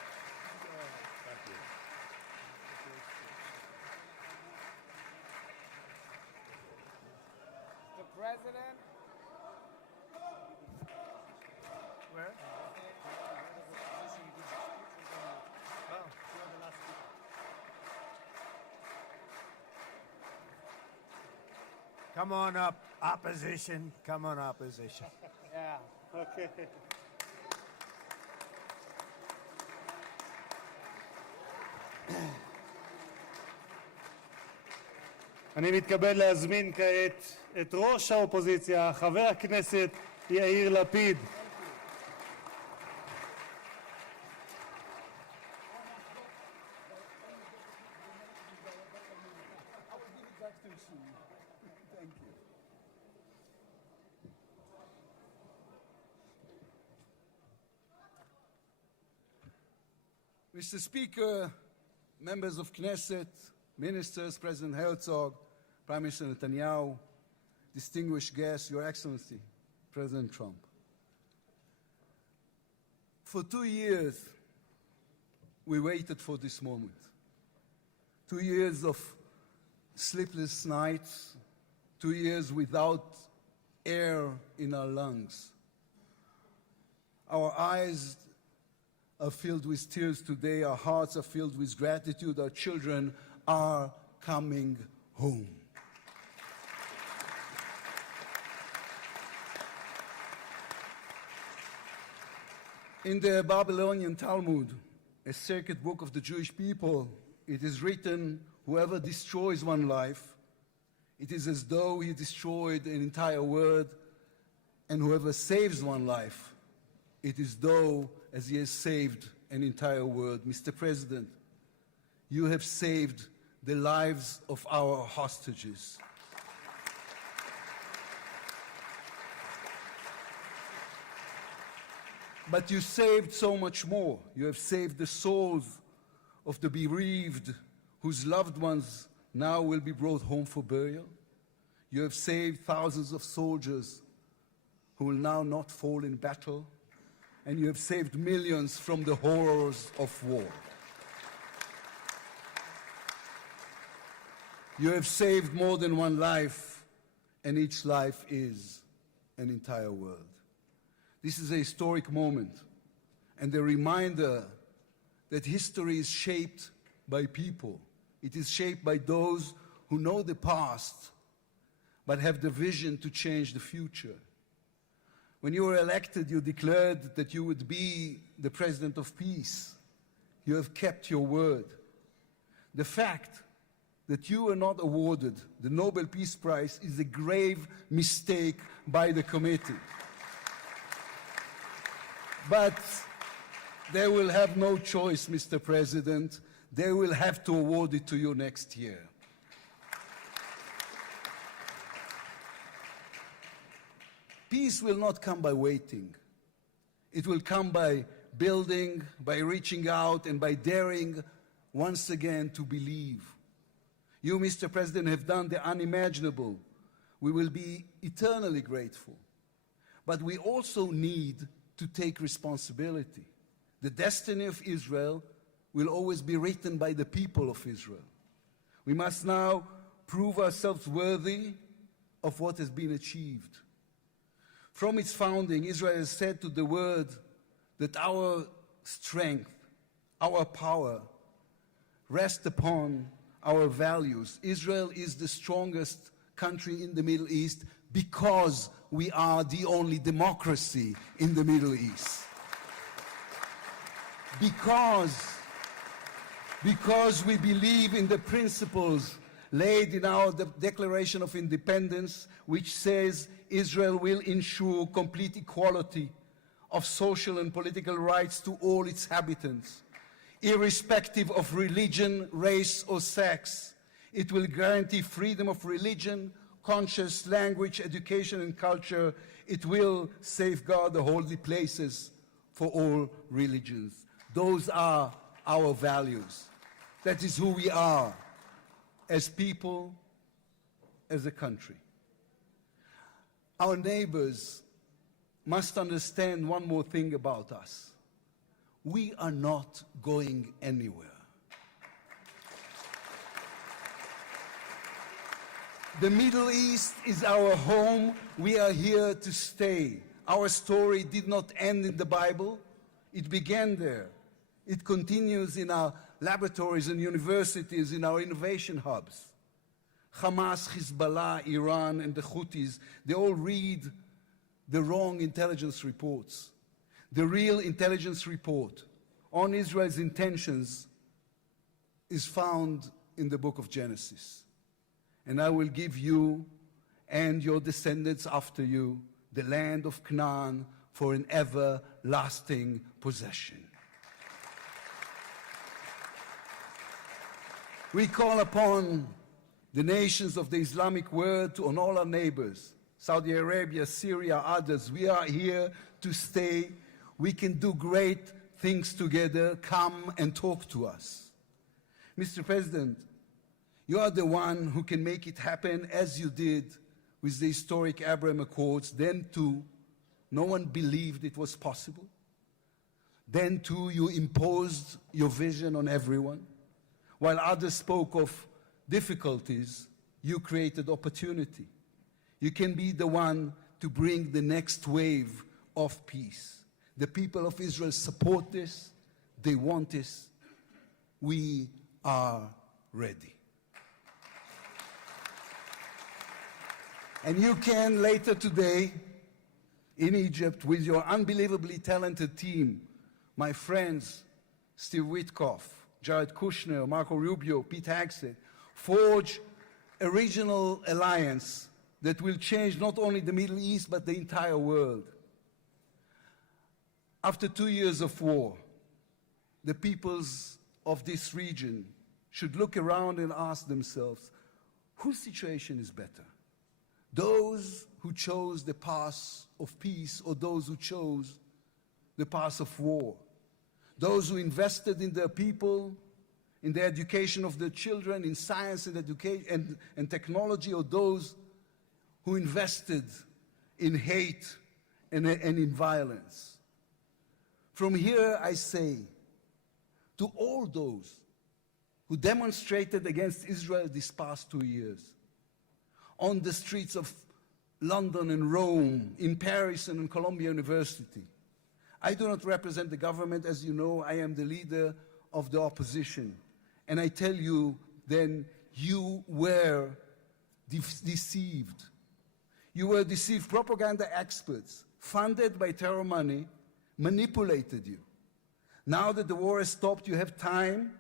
Thank you. The President. Where? Come on up, opposition. Come on, opposition. Yeah, okay. אני מתכבד להזמין כעת את ראש האופוזיציה, חבר הכנסת יאיר לפיד. Mr. Speaker, members of Knesset, ministers, President Herzog, Prime Minister Netanyahu, distinguished guests, Your Excellency, President Trump. For 2 years, we waited for this moment. 2 years of sleepless nights, 2 years without air in our lungs. Our eyes are filled with tears today. Our hearts are filled with gratitude. Our children are coming home. In the Babylonian Talmud, a sacred book of the Jewish people, it is written, whoever destroys one life, it is as though he destroyed an entire world, and whoever saves one life, it is though as he has saved an entire world. Mr. President, you have saved the lives of our hostages. But you saved so much more. You have saved the souls of the bereaved whose loved ones now will be brought home for burial. You have saved thousands of soldiers who will now not fall in battle. And you have saved millions from the horrors of war. You have saved more than one life, and each life is an entire world. This is a historic moment, and a reminder that history is shaped by people. It is shaped by those who know the past, but have the vision to change the future. When you were elected, you declared that you would be the president of peace. You have kept your word. The fact that you were not awarded the Nobel Peace Prize is a grave mistake by the committee. But they will have no choice, Mr. President. They will have to award it to you next year. Peace will not come by waiting. It will come by building, by reaching out, and by daring once again to believe. You, Mr. President, have done the unimaginable. We will be eternally grateful. But we also need to take responsibility. The destiny of Israel will always be written by the people of Israel. We must now prove ourselves worthy of what has been achieved. From its founding, Israel has said to the world that our strength, our power, rest upon our values. Israel is the strongest country in the Middle East because we are the only democracy in the Middle East. Because we believe in the principles laid in our Declaration of Independence, which says Israel will ensure complete equality of social and political rights to all its inhabitants, irrespective of religion, race, or sex. It will guarantee freedom of religion, conscience, language, education, and culture. It will safeguard the holy places for all religions. Those are our values. That is who we are as people, as a country. Our neighbors must understand one more thing about us. We are not going anywhere. The Middle East is our home. We are here to stay. Our story did not end in the Bible. It began there. It continues in our laboratories and universities, in our innovation hubs. Hamas, Hezbollah, Iran, and the Houthis, they all read the wrong intelligence reports. The real intelligence report on Israel's intentions is found in the book of Genesis. And I will give you and your descendants after you the land of Canaan for an everlasting possession. We call upon the nations of the Islamic world to, on all our neighbors, Saudi Arabia, Syria, others. We are here to stay. We can do great things together. Come and talk to us. Mr. President, you are the one who can make it happen as you did with the historic Abraham Accords. Then too, no one believed it was possible. Then too, you imposed your vision on everyone. While others spoke of difficulties, you created opportunity. You can be the one to bring the next wave of peace. The people of Israel support this. They want this. We are ready. And you can later today in Egypt with your unbelievably talented team, my friends Steve Witkoff, Jared Kushner, Marco Rubio, Pete Hegseth, forge a regional alliance that will change not only the Middle East but the entire world. After 2 years of war, the peoples of this region should look around and ask themselves, whose situation is better? Those who chose the path of peace or those who chose the path of war? Those who invested in their people, in the education of their children, in science and education and technology, or those who invested in hate and in violence? From here I say to all those who demonstrated against Israel these past 2 years, on the streets of London and Rome, in Paris and in Columbia University. I do not represent the government. As you know, I am the leader of the opposition. And I tell you, then, you were deceived. You were deceived. Propaganda experts, funded by terror money, manipulated you. Now that the war has stopped, you have time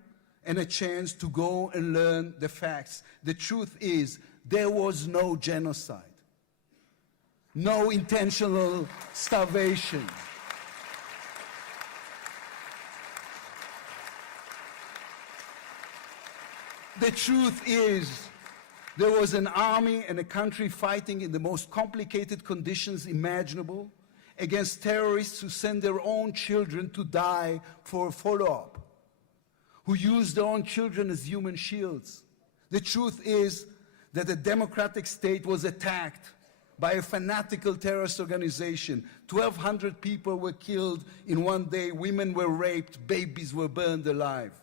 and a chance to go and learn the facts. The truth is, there was no genocide, no intentional starvation. The truth is, there was an army and a country fighting in the most complicated conditions imaginable against terrorists who send their own children to die for a follow-up, who use their own children as human shields. The truth is that the democratic state was attacked by a fanatical terrorist organization. 1,200 people were killed in one day, women were raped, babies were burned alive.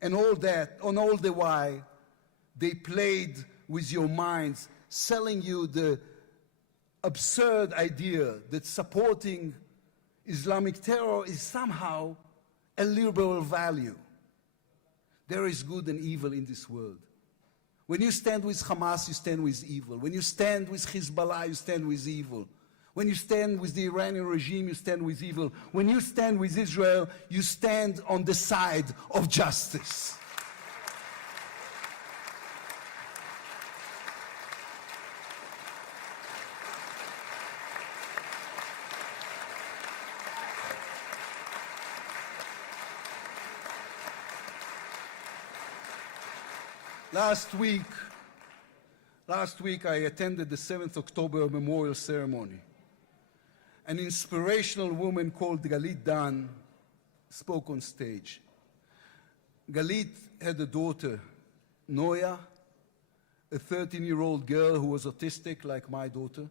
And all that, on all the while, they played with your minds, selling you the absurd idea that supporting Islamic terror is somehow a liberal value. There is good and evil in this world. When you stand with Hamas, you stand with evil. When you stand with Hezbollah, you stand with evil. When you stand with the Iranian regime, you stand with evil. When you stand with Israel, you stand on the side of justice. Last week I attended the 7th October memorial ceremony. An inspirational woman called Galit Dan spoke on stage. Galit had a daughter, Noya, a 13-year-old girl who was autistic like my daughter.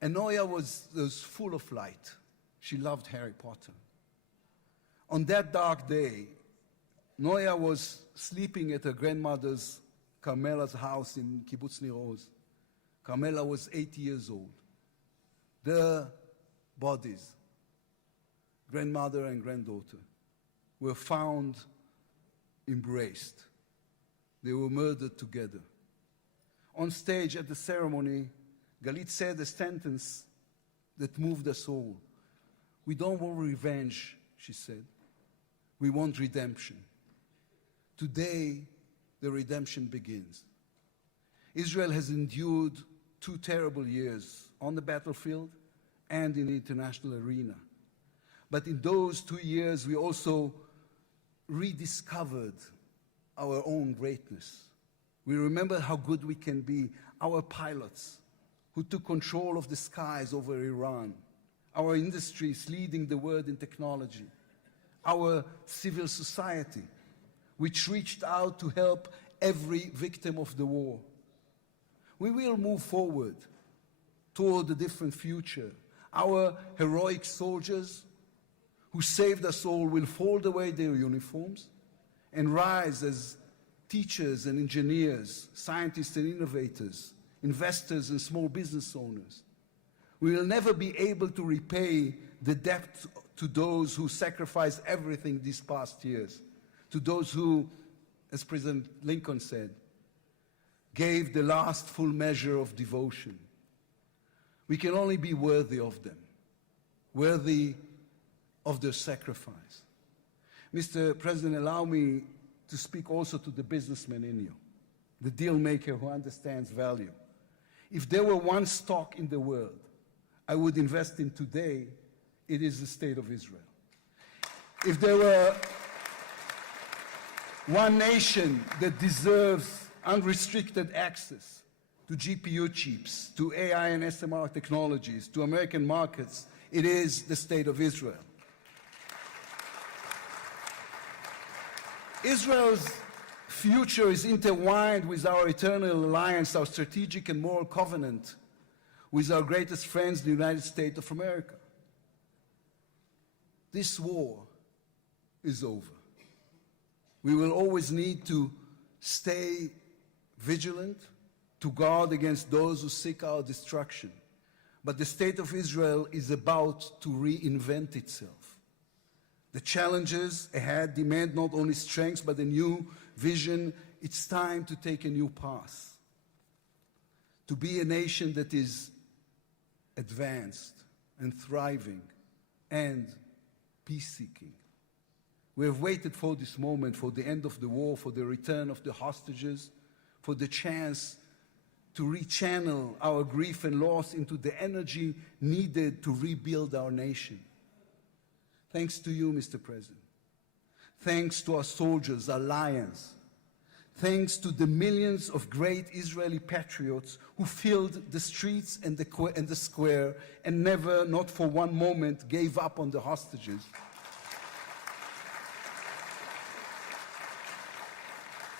And Noya was full of light. She loved Harry Potter. On that dark day, Noya was sleeping at her grandmother's, Carmela's house in Kibbutz Nir Oz. Carmela was 80 years old. Their bodies, grandmother and granddaughter, were found embraced. They were murdered together. On stage at the ceremony, Galit said a sentence that moved us all. We don't want revenge, she said. We want redemption. Today, the redemption begins. Israel has endured 2 terrible years on the battlefield and in the international arena. But in those 2 years, we also rediscovered our own greatness. We remember how good we can be, our pilots who took control of the skies over Iran, our industries leading the world in technology, our civil society, which reached out to help every victim of the war. We will move forward toward a different future. Our heroic soldiers who saved us all will fold away their uniforms and rise as teachers and engineers, scientists and innovators, investors and small business owners. We will never be able to repay the debt to those who sacrificed everything these past years, to those who, as President Lincoln said, gave the last full measure of devotion. We can only be worthy of them, worthy of their sacrifice. Mr. President, allow me to speak also to the businessman in you, the deal maker who understands value. If there were one stock in the world I would invest in today, it is the state of Israel. If there were one nation that deserves unrestricted access to GPU chips, to AI and SMR technologies, to American markets, it is the state of Israel. Israel's future is intertwined with our eternal alliance, our strategic and moral covenant with our greatest friends, the United States of America. This war is over. We will always need to stay vigilant, to guard against those who seek our destruction. But the state of Israel is about to reinvent itself. The challenges ahead demand not only strength, but a new vision. It's time to take a new path, to be a nation that is advanced and thriving and peace-seeking. We have waited for this moment, for the end of the war, for the return of the hostages, for the chance to rechannel our grief and loss into the energy needed to rebuild our nation. Thanks to you, Mr. President. Thanks to our soldiers, our lions. Thanks to the millions of great Israeli patriots who filled the streets and the square and never, not for one moment, gave up on the hostages.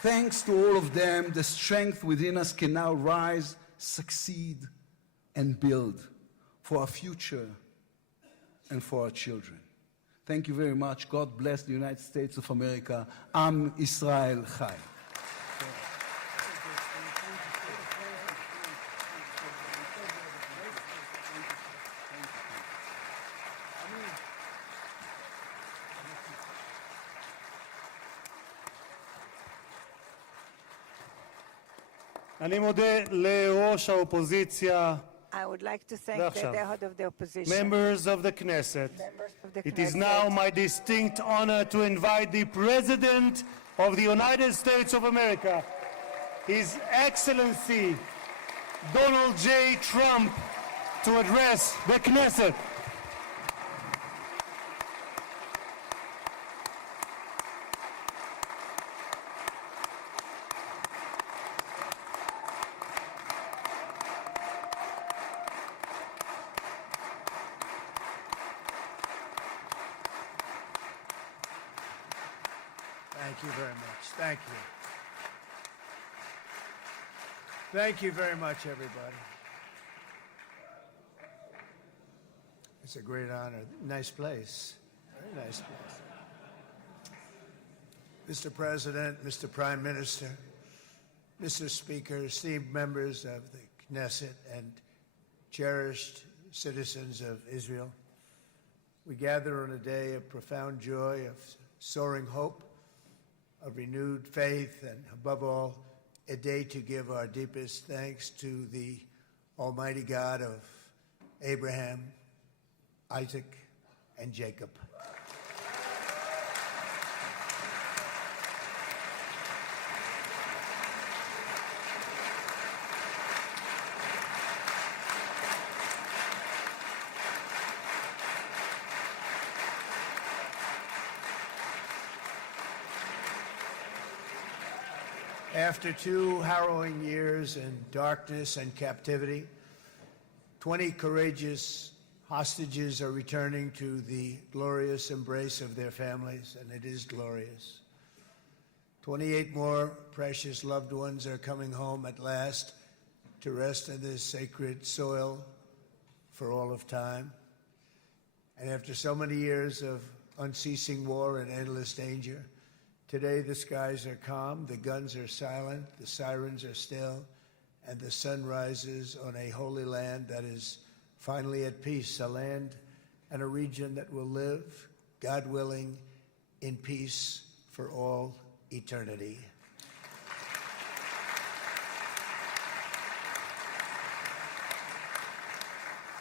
Thanks to all of them, the strength within us can now rise, succeed, and build for our future and for our children. Thank you very much. God bless the United States of America. Am Israel Chai. אני מודה לראש האופוזיציה. I would like to thank the head of the opposition. Members of the Knesset. It is now my distinct honor to invite the President of the United States of America, His Excellency Donald J. Trump, to address the Knesset. Thank you very much. Thank you. Thank you very much, everybody. It's a great honor. Nice place. Very nice place. Mr. President, Mr. Prime Minister, Mr. Speaker, esteemed members of the Knesset and cherished citizens of Israel, we gather on a day of profound joy, of soaring hope, of renewed faith, and above all, a day to give our deepest thanks to the Almighty God of Abraham, Isaac, and Jacob. After 2 harrowing years in darkness and captivity, 20 courageous hostages are returning to the glorious embrace of their families, and it is glorious. 28 more precious loved ones are coming home at last to rest in this sacred soil for all of time. And after so many years of unceasing war and endless danger, today the skies are calm, the guns are silent, the sirens are still, and the sun rises on a holy land that is finally at peace, a land and a region that will live, God willing, in peace for all eternity.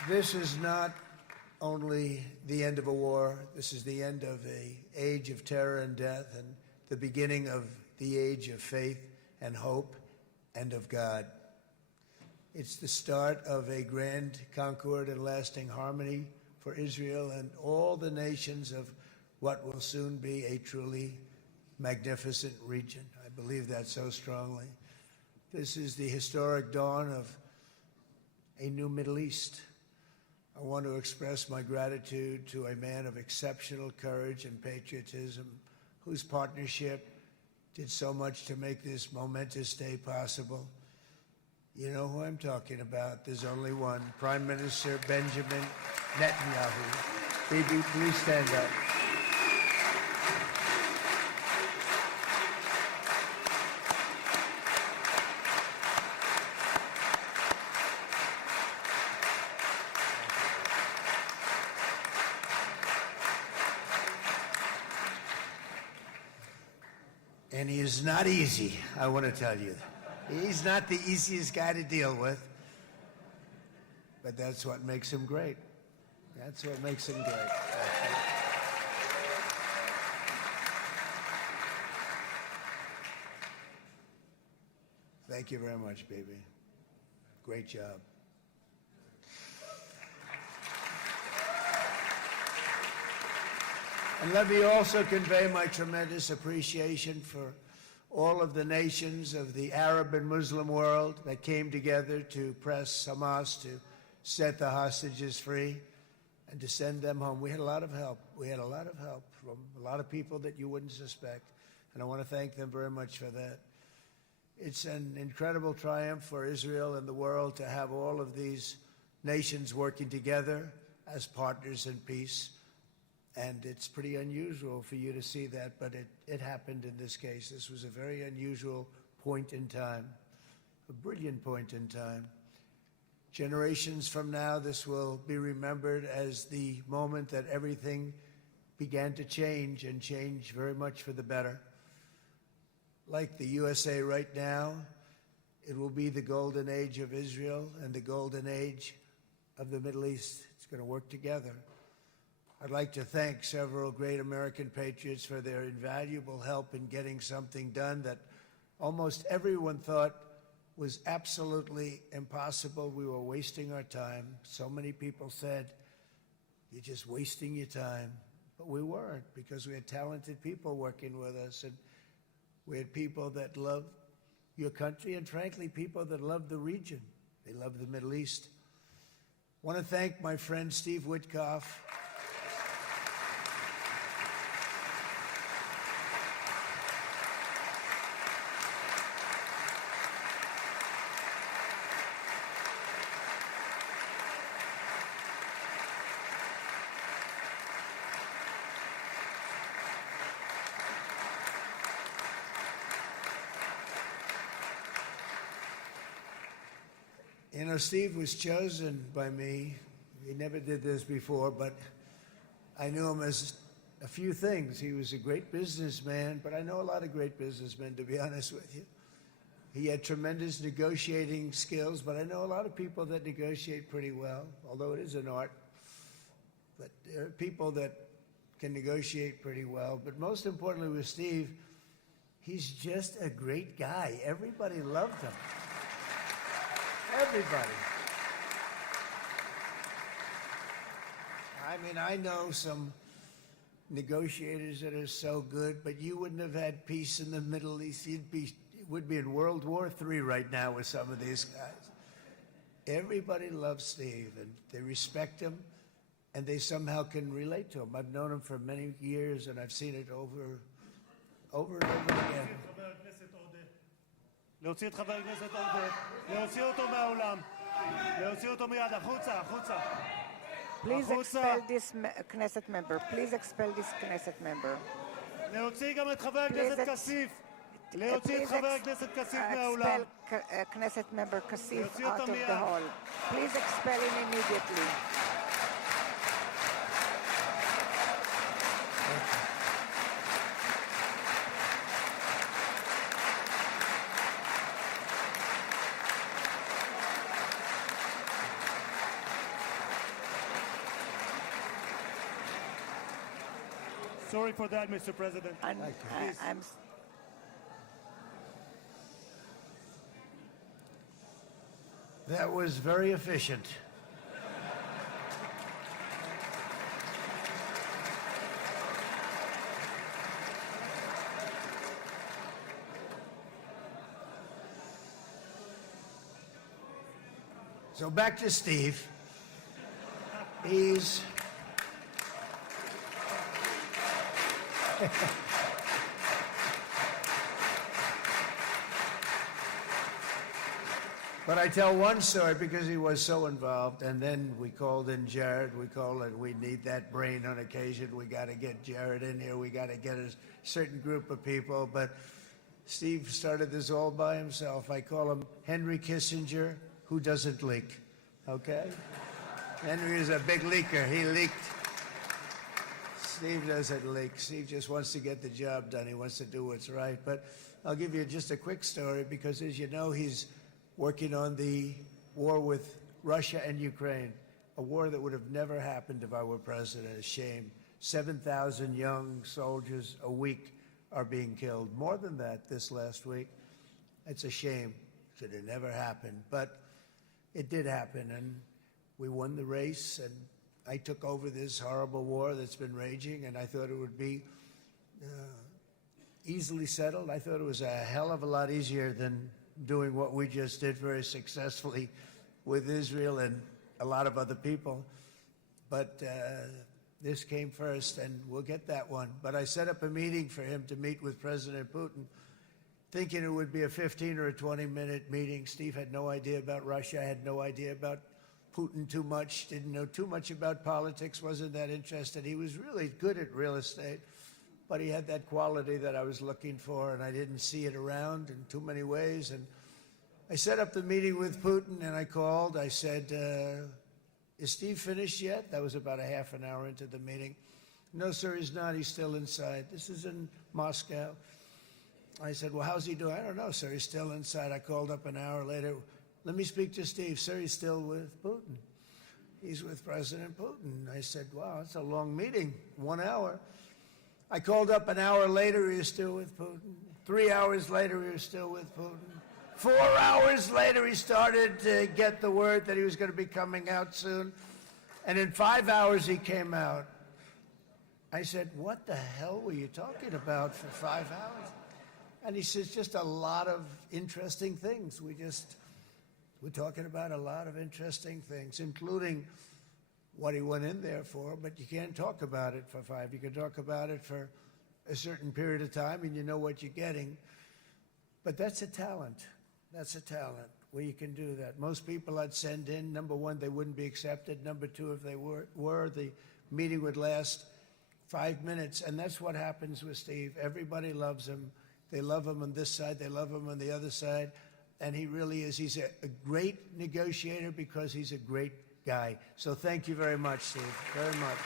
This is not only the end of a war, this is the end of an age of terror and death, and the beginning of the age of faith and hope and of God. It's the start of a grand concord and lasting harmony for Israel and all the nations of what will soon be a truly magnificent region. I believe that so strongly. This is the historic dawn of a new Middle East. I want to express my gratitude to a man of exceptional courage and patriotism, whose partnership did so much to make this momentous day possible. You know who I'm talking about. There's only one, Prime Minister Benjamin Netanyahu. Bibi, please stand up. And he is not easy, I want to tell you. He's not the easiest guy to deal with, but that's what makes him great. That's what makes him great. Thank you very much, baby. Great job. And let me also convey my tremendous appreciation for all of the nations of the Arab and Muslim world that came together to press Hamas to set the hostages free and to send them home. We had a lot of help. We had a lot of help from a lot of people that you wouldn't suspect, and I want to thank them very much for that. It's an incredible triumph for Israel and the world to have all of these nations working together as partners in peace. And it's pretty unusual for you to see that, but it happened in this case. This was a very unusual point in time, a brilliant point in time. Generations from now, this will be remembered as the moment that everything began to change, and change very much for the better. Like the USA right now, it will be the golden age of Israel and the golden age of the Middle East. It's going to work together. I'd like to thank several great American patriots for their invaluable help in getting something done that almost everyone thought was absolutely impossible. We were wasting our time. So many people said, you're just wasting your time. But we weren't, because we had talented people working with us, and we had people that loved your country, and frankly, people that loved the region. They loved the Middle East. I want to thank my friend Steve Witkoff. You know, Steve was chosen by me. He never did this before, but I knew him as a few things. He was a great businessman, but I know a lot of great businessmen, to be honest with you. He had tremendous negotiating skills, but I know a lot of people that negotiate pretty well, although it is an art. But there are people that can negotiate pretty well. But most importantly with Steve, he's just a great guy. Everybody loved him. Everybody. I mean, I know some negotiators that are so good, but you wouldn't have had peace in the Middle East. It would be in World War III right now with some of these guys. Everybody loves Steve, and they respect him, and they somehow can relate to him. I've known him for many years, and I've seen it over and over again. להוציא את חבר הכנסת עודה, להוציא אותו מהאולם, להוציא אותו מיד, החוצה, החוצה. Please expel this Knesset member. Please expel this Knesset member. להוציא גם את חבר הכנסת כסיף. להוציא את חבר הכנסת כסיף מהאולם. Expel Knesset member Kasif out of the hall. Please expel him immediately. Sorry for that, Mr. President. That was very efficient. So back to Steve. He's But I tell one story because he was so involved, and then we called in Jared. We need that brain on occasion. We got to get Jared in here. We got to get a certain group of people. But Steve started this all by himself. I call him Henry Kissinger, who doesn't leak. Okay? Henry is a big leaker. He leaked. Steve doesn't leak. Steve just wants to get the job done. He wants to do what's right. But I'll give you just a quick story because, as you know, he's working on the war with Russia and Ukraine, a war that would have never happened if I were president. A shame. 7,000 young soldiers a week are being killed. More than that this last week. It's a shame. it had never happened. But it did happen, and we won the race, and I took over this horrible war that's been raging, and I thought it would be easily settled. I thought it was a hell of a lot easier than doing what we just did very successfully with Israel and a lot of other people. But this came first, and we'll get that one. But I set up a meeting for him to meet with President Putin, thinking it would be a 15 or a 20-minute meeting. Steve had no idea about Russia, had no idea about Putin too much, didn't know too much about politics, wasn't that interested. He was really good at real estate, but he had that quality that I was looking for, and I didn't see it around in too many ways. And I set up the meeting with Putin, and I called. I said, is Steve finished yet? That was about a half an hour into the meeting. No, sir, he's not. He's still inside. This is in Moscow. I said, well, how's he doing? I don't know, sir. He's still inside. I called up an hour later. Let me speak to Steve. Sir, he's still with Putin. He's with President Putin. I said, wow, that's a long meeting, 1 hour. I called up an hour later. He was still with Putin. 3 hours later, he was still with Putin. 4 hours later, he started to get the word that he was going to be coming out soon. And in 5 hours, he came out. I said, what the hell were you talking about for 5 hours? And he says, just a lot of interesting things. We're talking about a lot of interesting things, including what he went in there for, but you can't talk about it for 5. You can talk about it for a certain period of time, and you know what you're getting. But that's a talent. That's a talent, where you can do that. Most people I'd send in, number one, they wouldn't be accepted. Number two, if they were, the meeting would last 5 minutes, and that's what happens with Steve. Everybody loves him. They love him on this side. They love him on the other side. And he really is. He's a great negotiator because he's a great guy. So thank you very much, Steve, very much.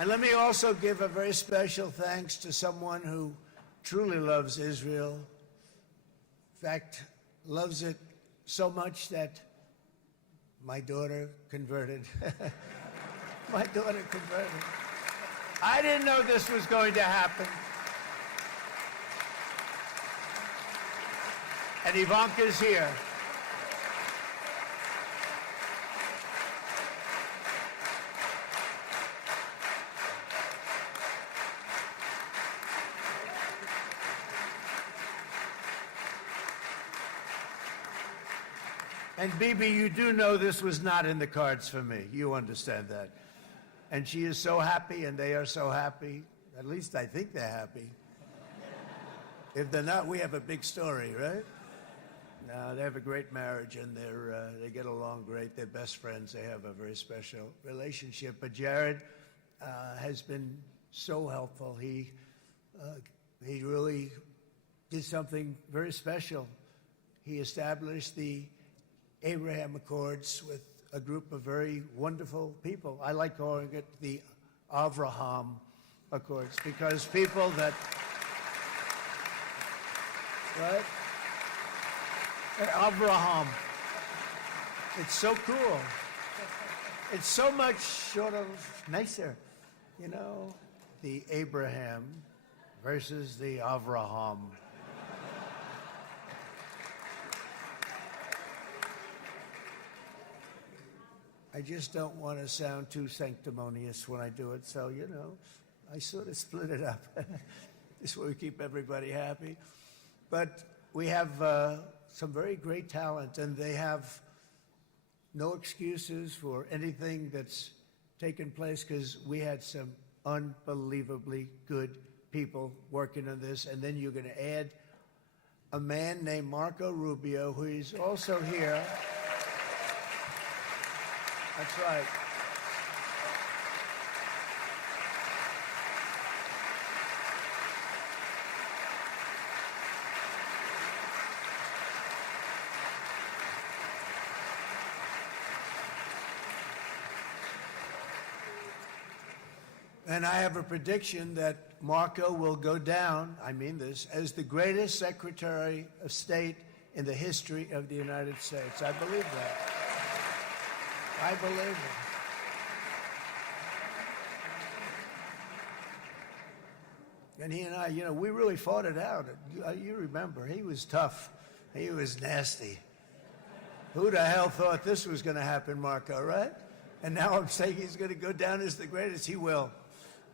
And let me also give a very special thanks to someone who truly loves Israel. In fact, loves it so much that my daughter converted. My daughter converted. I didn't know this was going to happen. And Ivanka's here. And Bibi, you do know this was not in the cards for me. You understand that. And she is so happy, and they are so happy. At least I think they're happy. If they're not, we have a big story, right? No, they have a great marriage, and they get along great. They're best friends. They have a very special relationship. But Jared has been so helpful. He really did something very special. He established the Abraham Accords with a group of very wonderful people. I like calling it the Avraham Accords because people that, right? Avraham. It's so cool. It's so much sort of nicer, you know, the Abraham versus the Avraham. I just don't want to sound too sanctimonious when I do it, so, you know, I sort of split it up. This way we keep everybody happy. But we have some very great talent, and they have no excuses for anything that's taken place because we had some unbelievably good people working on this. And then you're going to add a man named Marco Rubio, who is also here. That's right. And I have a prediction that Marco will go down, I mean this, as the greatest Secretary of State in the history of the United States. I believe that. I believe it. And he and I, you know, we really fought it out. You remember, he was tough. He was nasty. Who the hell thought this was going to happen, Marco, right? And now I'm saying he's going to go down as the greatest. He will.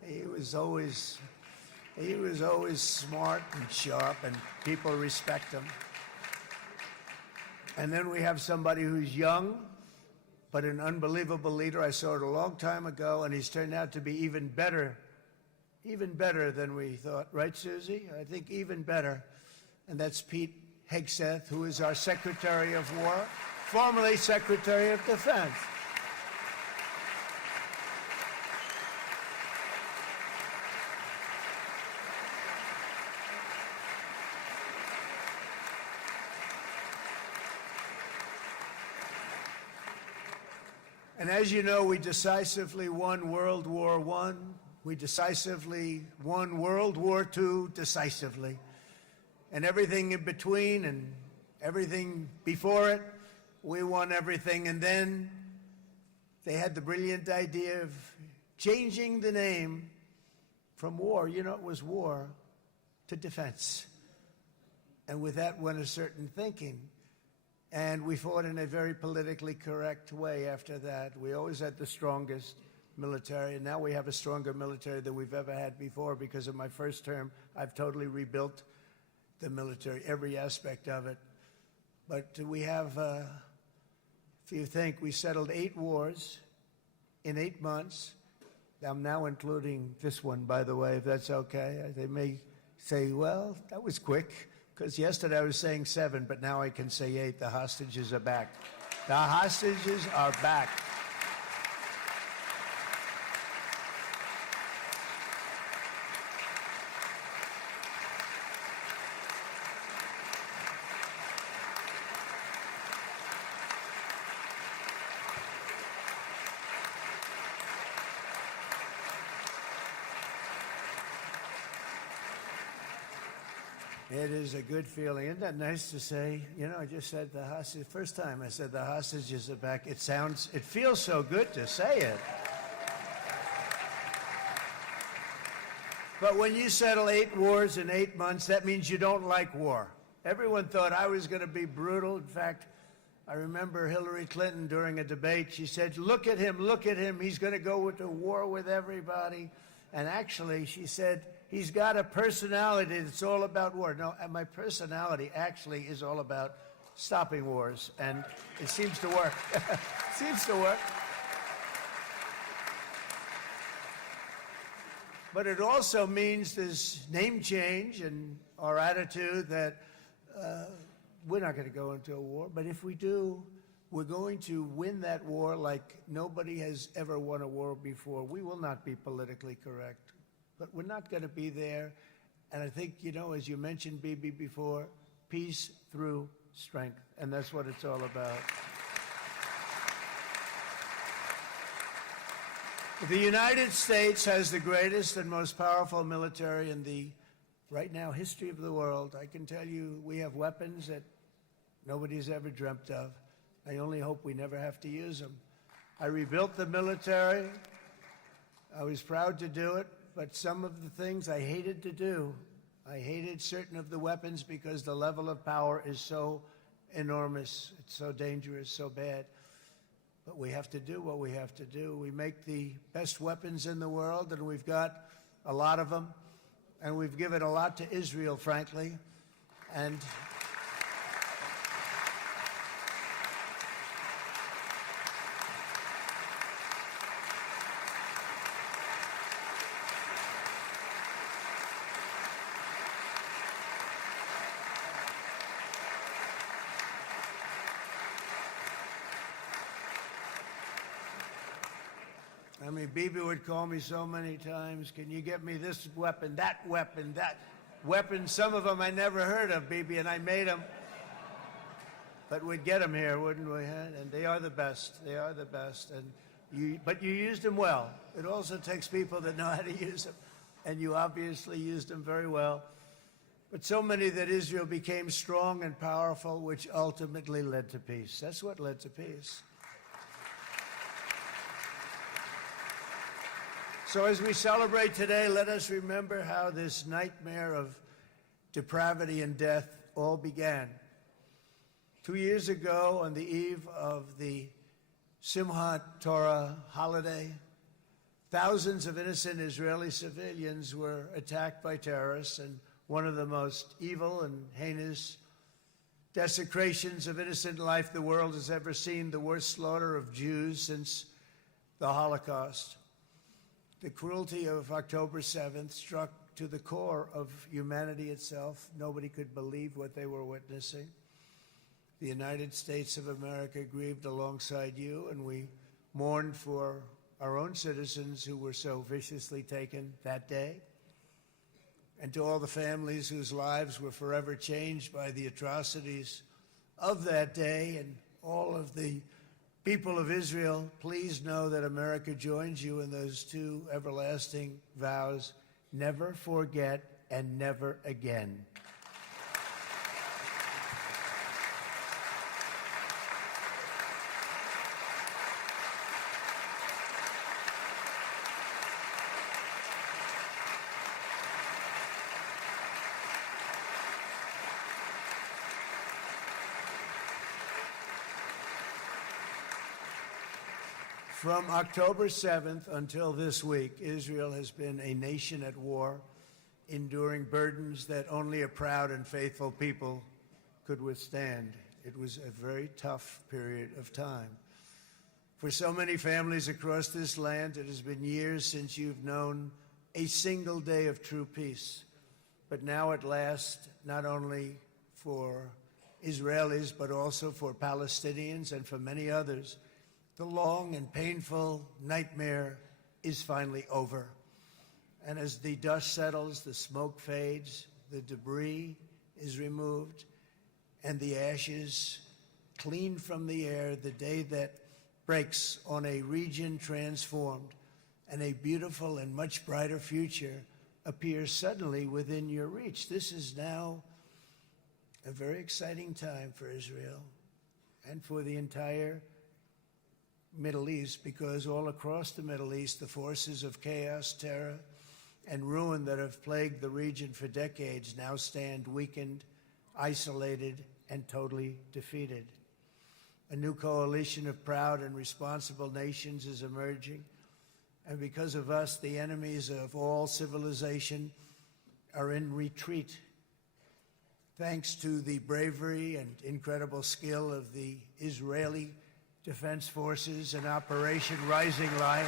He was always smart and sharp, and people respect him. And then we have somebody who's young, but an unbelievable leader. I saw it a long time ago, and he's turned out to be even better than we thought. Right, Susie? I think even better. And that's Pete Hegseth, who is our Secretary of War, formerly Secretary of Defense. And as you know, we decisively won World War I. We decisively won World War II decisively. And everything in between and everything before it, we won everything. And then they had the brilliant idea of changing the name from war, you know, it was war, to defense. And with that went a certain thinking. And we fought in a very politically correct way after that. We always had the strongest military, and now we have a stronger military than we've ever had before. Because of my first term, I've totally rebuilt the military, every aspect of it. But we have, if you think, we settled 8 wars in 8 months. I'm now including this one, by the way, if that's okay. They may say, well, that was quick, because yesterday I was saying 7, but now I can say 8. The hostages are back. The hostages are back. It is a good feeling. Isn't that nice to say? You know, I just said the hostage. First time I said the hostages are back. It feels so good to say it. But when you settle 8 wars in 8 months, that means you don't like war. Everyone thought I was going to be brutal. In fact, I remember Hillary Clinton during a debate, she said, look at him, he's going to go into war with everybody. And actually, she said, he's got a personality that's all about war. No, my personality actually is all about stopping wars, and it seems to work. Seems to work. But it also means there's name change in our attitude that we're not going to go into a war, but if we do, we're going to win that war like nobody has ever won a war before. We will not be politically correct. But we're not going to be there. And I think, you know, as you mentioned, Bibi, before, peace through strength. And that's what it's all about. The United States has the greatest and most powerful military in the, right now, history of the world. I can tell you we have weapons that nobody's ever dreamt of. I only hope we never have to use them. I rebuilt the military. I was proud to do it. But some of the things I hated to do, I hated certain of the weapons because the level of power is so enormous, it's so dangerous, so bad. But we have to do what we have to do. We make the best weapons in the world, and we've got a lot of them. And we've given a lot to Israel, frankly. And I mean, Bibi would call me so many times, can you get me this weapon, that weapon, that weapon? Some of them I never heard of, Bibi, and I made them. But we'd get them here, wouldn't we? And they are the best. They are the best. But you used them well. It also takes people that know how to use them. And you obviously used them very well. but so many that Israel became strong and powerful, which ultimately led to peace. That's what led to peace. So as we celebrate today, let us remember how this nightmare of depravity and death all began. 2 years ago, on the eve of the Simchat Torah holiday, thousands of innocent Israeli civilians were attacked by terrorists, and one of the most evil and heinous desecrations of innocent life the world has ever seen, the worst slaughter of Jews since the Holocaust. The cruelty of October 7th struck to the core of humanity itself. Nobody could believe what they were witnessing. The United States of America grieved alongside you, and we mourned for our own citizens who were so viciously taken that day. And to all the families whose lives were forever changed by the atrocities of that day, and all of the people of Israel, please know that America joins you in those two everlasting vows: never forget and never again. From October 7th until this week, Israel has been a nation at war, enduring burdens that only a proud and faithful people could withstand. It was a very tough period of time. For so many families across this land, it has been years since you've known a single day of true peace. But now at last, not only for Israelis, but also for Palestinians and for many others, the long and painful nightmare is finally over. And as the dust settles, the smoke fades, the debris is removed, and the ashes cleaned from the air, the day that breaks on a region transformed, and a beautiful and much brighter future appears suddenly within your reach. This is now a very exciting time for Israel and for the entire Middle East, because all across the Middle East, the forces of chaos, terror, and ruin that have plagued the region for decades now stand weakened, isolated, and totally defeated. A new coalition of proud and responsible nations is emerging, and because of us, the enemies of all civilization are in retreat. Thanks to the bravery and incredible skill of the Israeli Defense Forces and Operation Rising Lion,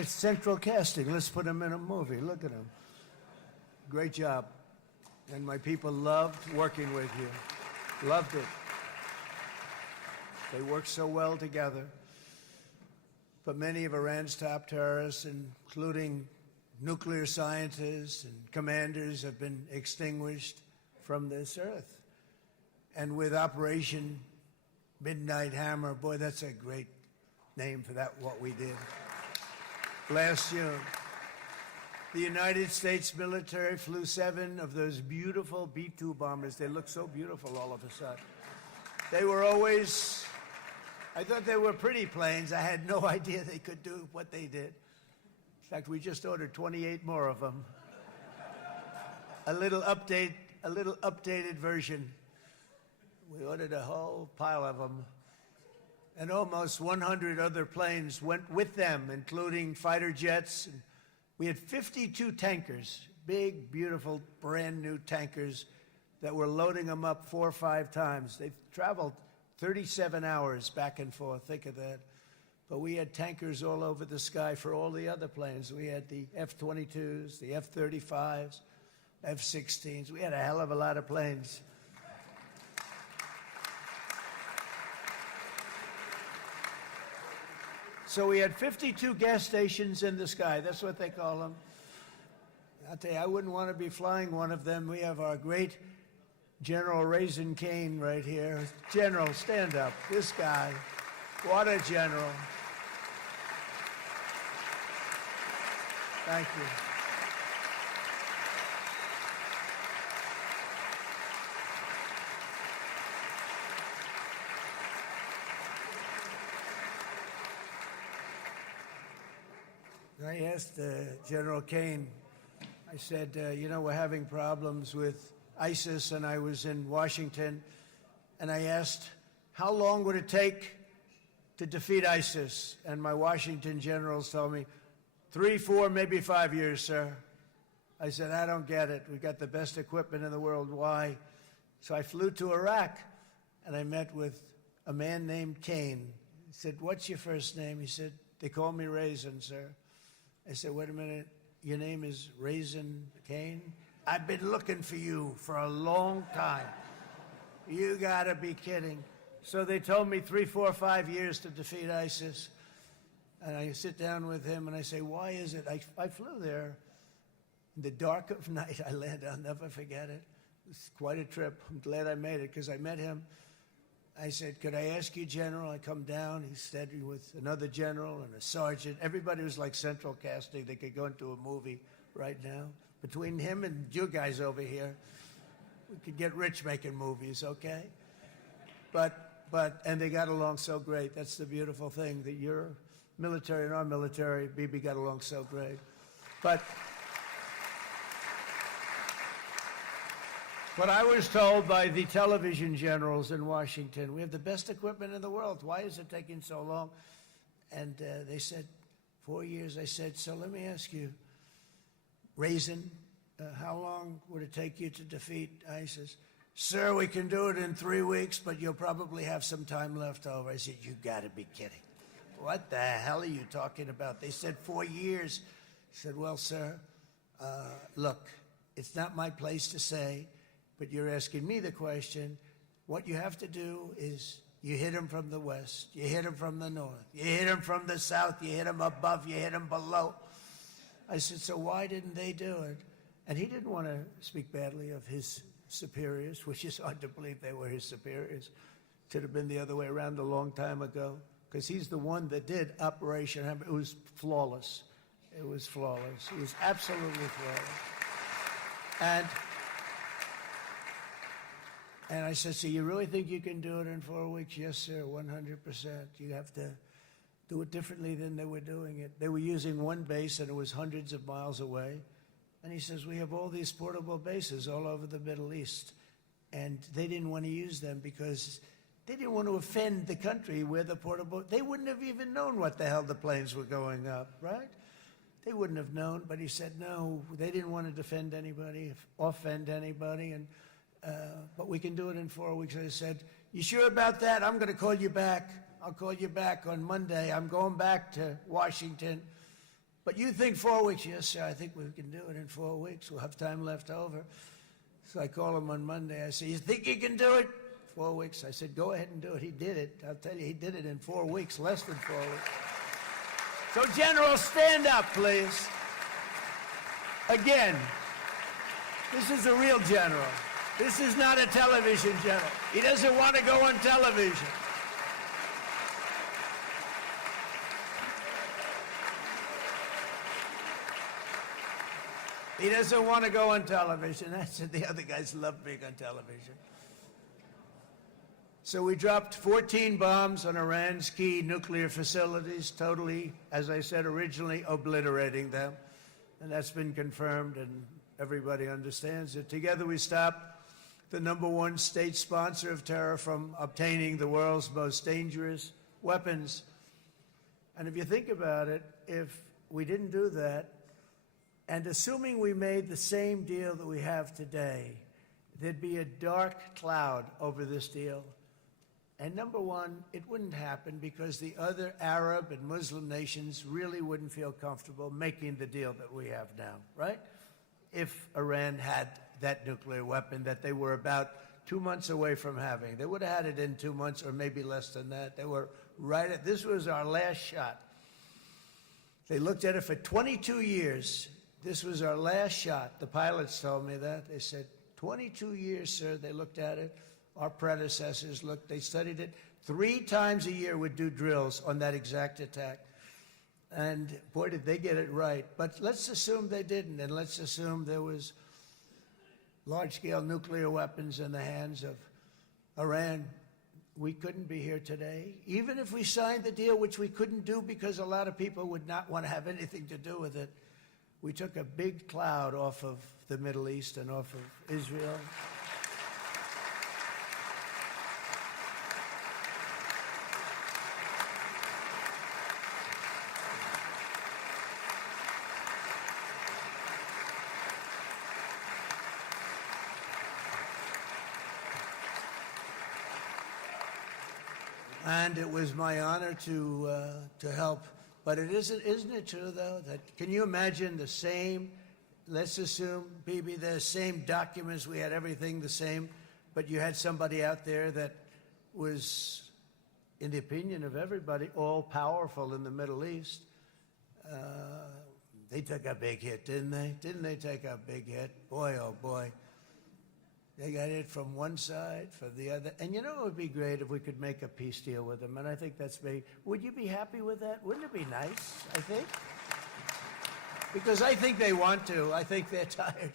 guy's central casting. Let's put him in a movie. Look at him. Great job. And my people loved working with you. Loved it. They worked so well together. But many of Iran's top terrorists, including nuclear scientists and commanders, have been extinguished from this earth. And with Operation Midnight Hammer, boy, that's a great name for that, what we did last June. The United States military flew 7 of those beautiful B-2 bombers. They look so beautiful all of a sudden. They were always, I thought they were pretty planes. I had no idea they could do what they did. In fact, we just ordered 28 more of them. A little updated version. We ordered a whole pile of them. And almost 100 other planes went with them, including fighter jets. And we had 52 tankers, big, beautiful, brand new tankers that were loading them up 4 or 5 times. They've traveled 37 hours back and forth. Think of that. But we had tankers all over the sky for all the other planes. We had the F-22s, the F-35s, F-16s. We had a hell of a lot of planes. So we had 52 gas stations in the sky. That's what they call them. I'll tell you, I wouldn't want to be flying one of them. We have our great General Raisin Cain right here. General, stand up. This guy, what a general. Thank you. I asked General Cain, I said, you know, we're having problems with ISIS, and I was in Washington, and I asked, how long would it take to defeat ISIS? And my Washington generals told me, 3, 4, maybe 5 years, sir. I said, I don't get it. We've got the best equipment in the world. Why? So I flew to Iraq, and I met with a man named Cain. He said, what's your first name? He said, they call me Raisin, sir. I said, wait a minute, your name is Raisin Cain? I've been looking for you for a long time. You gotta be kidding. So they told me 3, 4, 5 years to defeat ISIS. And I sit down with him and I say, why is it? I flew there in the dark of night. I landed, I'll never forget it. It's quite a trip. I'm glad I made it because I met him. I said, could I ask you, General? I come down. He's standing with another general and a sergeant. Everybody was like central casting. They could go into a movie right now. Between him and you guys over here, we could get rich making movies, okay? And they got along so great. That's the beautiful thing, that your military and our military, Bibi, got along so great. But I was told by the television generals in Washington, we have the best equipment in the world. Why is it taking so long? And they said, 4 years. I said, so let me ask you, Raisin, how long would it take you to defeat ISIS? Sir, we can do it in 3 weeks, but you'll probably have some time left over. I said, you gotta be kidding. What the hell are you talking about? They said 4 years. I said, well, sir, look, it's not my place to say, but you're asking me the question. What you have to do is you hit him from the west, you hit him from the north, you hit him from the south, you hit him above, you hit him below. I said, so why didn't they do it? And he didn't want to speak badly of his superiors, which is hard to believe they were his superiors. Should have been the other way around a long time ago, because he's the one that did Operation Hammer. It was flawless. It was flawless. It was absolutely flawless. And I said, so you really think you can do it in 4 weeks? Yes, sir, 100%. You have to do it differently than they were doing it. They were using one base, and it was hundreds of miles away. And he says, we have all these portable bases all over the Middle East. And they didn't want to use them because they didn't want to offend the country where the portable, they wouldn't have even known what the hell the planes were going up, right? They wouldn't have known, but he said, no, they didn't want to defend anybody, offend anybody, but we can do it in 4 weeks. I said, you sure about that? I'm going to call you back. I'll call you back on Monday. I'm going back to Washington. But you think 4 weeks? Yes, sir, I think we can do it in 4 weeks. We'll have time left over. So I call him on Monday. I say, you think you can do it? 4 weeks. I said, go ahead and do it. He did it. I'll tell you, he did it in 4 weeks, less than 4 weeks. So, General, stand up, please. Again, this is a real general. This is not a television general. He doesn't want to go on television. He doesn't want to go on television. I said the other guys love being on television. So we dropped 14 bombs on Iran's key nuclear facilities, totally, as I said originally, obliterating them. And that's been confirmed, and everybody understands it. Together we stopped the #1 state sponsor of terror from obtaining the world's most dangerous weapons. And if you think about it, if we didn't do that, and assuming we made the same deal that we have today, there'd be a dark cloud over this deal. And #1, it wouldn't happen because the other Arab and Muslim nations really wouldn't feel comfortable making the deal that we have now, right? If Iran had that nuclear weapon that they were about 2 months away from having. They would have had it in 2 months or maybe less than that. They were right at, this was our last shot. They looked at it for 22 years. This was our last shot. The pilots told me that. They said, 22 years, sir, they looked at it. Our predecessors looked, they studied it. 3 times a year would do drills on that exact attack. And boy, did they get it right. But let's assume they didn't, and let's assume there was large-scale nuclear weapons in the hands of Iran. We couldn't be here today. Even if we signed the deal, which we couldn't do because a lot of people would not want to have anything to do with it, we took a big cloud off of the Middle East and off of Israel. And it was my honor to help. But isn't it true, though, that can you imagine the same, let's assume, Bibi, the same documents, we had everything the same, but you had somebody out there that was, in the opinion of everybody, all-powerful in the Middle East. They took a big hit, didn't they? Didn't they take a big hit? Boy, oh boy. They got it from one side, from the other. And you know it would be great if we could make a peace deal with them, and I think that's big. Would you be happy with that? Wouldn't it be nice, I think? Because I think they want to. I think they're tired.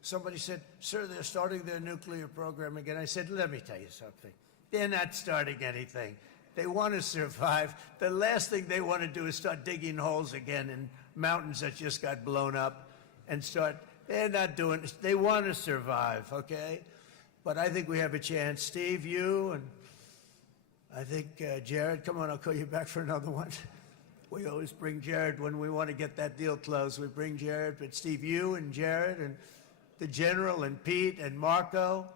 Somebody said, sir, they're starting their nuclear program again. I said, let me tell you something. They're not starting anything. They want to survive. The last thing they want to do is start digging holes again in mountains that just got blown up and start. They're not doing it. They want to survive, okay? But I think we have a chance. Steve, you, and I think Jared, come on, I'll call you back for another one. We always bring Jared when we want to get that deal closed. We bring Jared, but Steve, you and Jared and the General and Pete and Marco,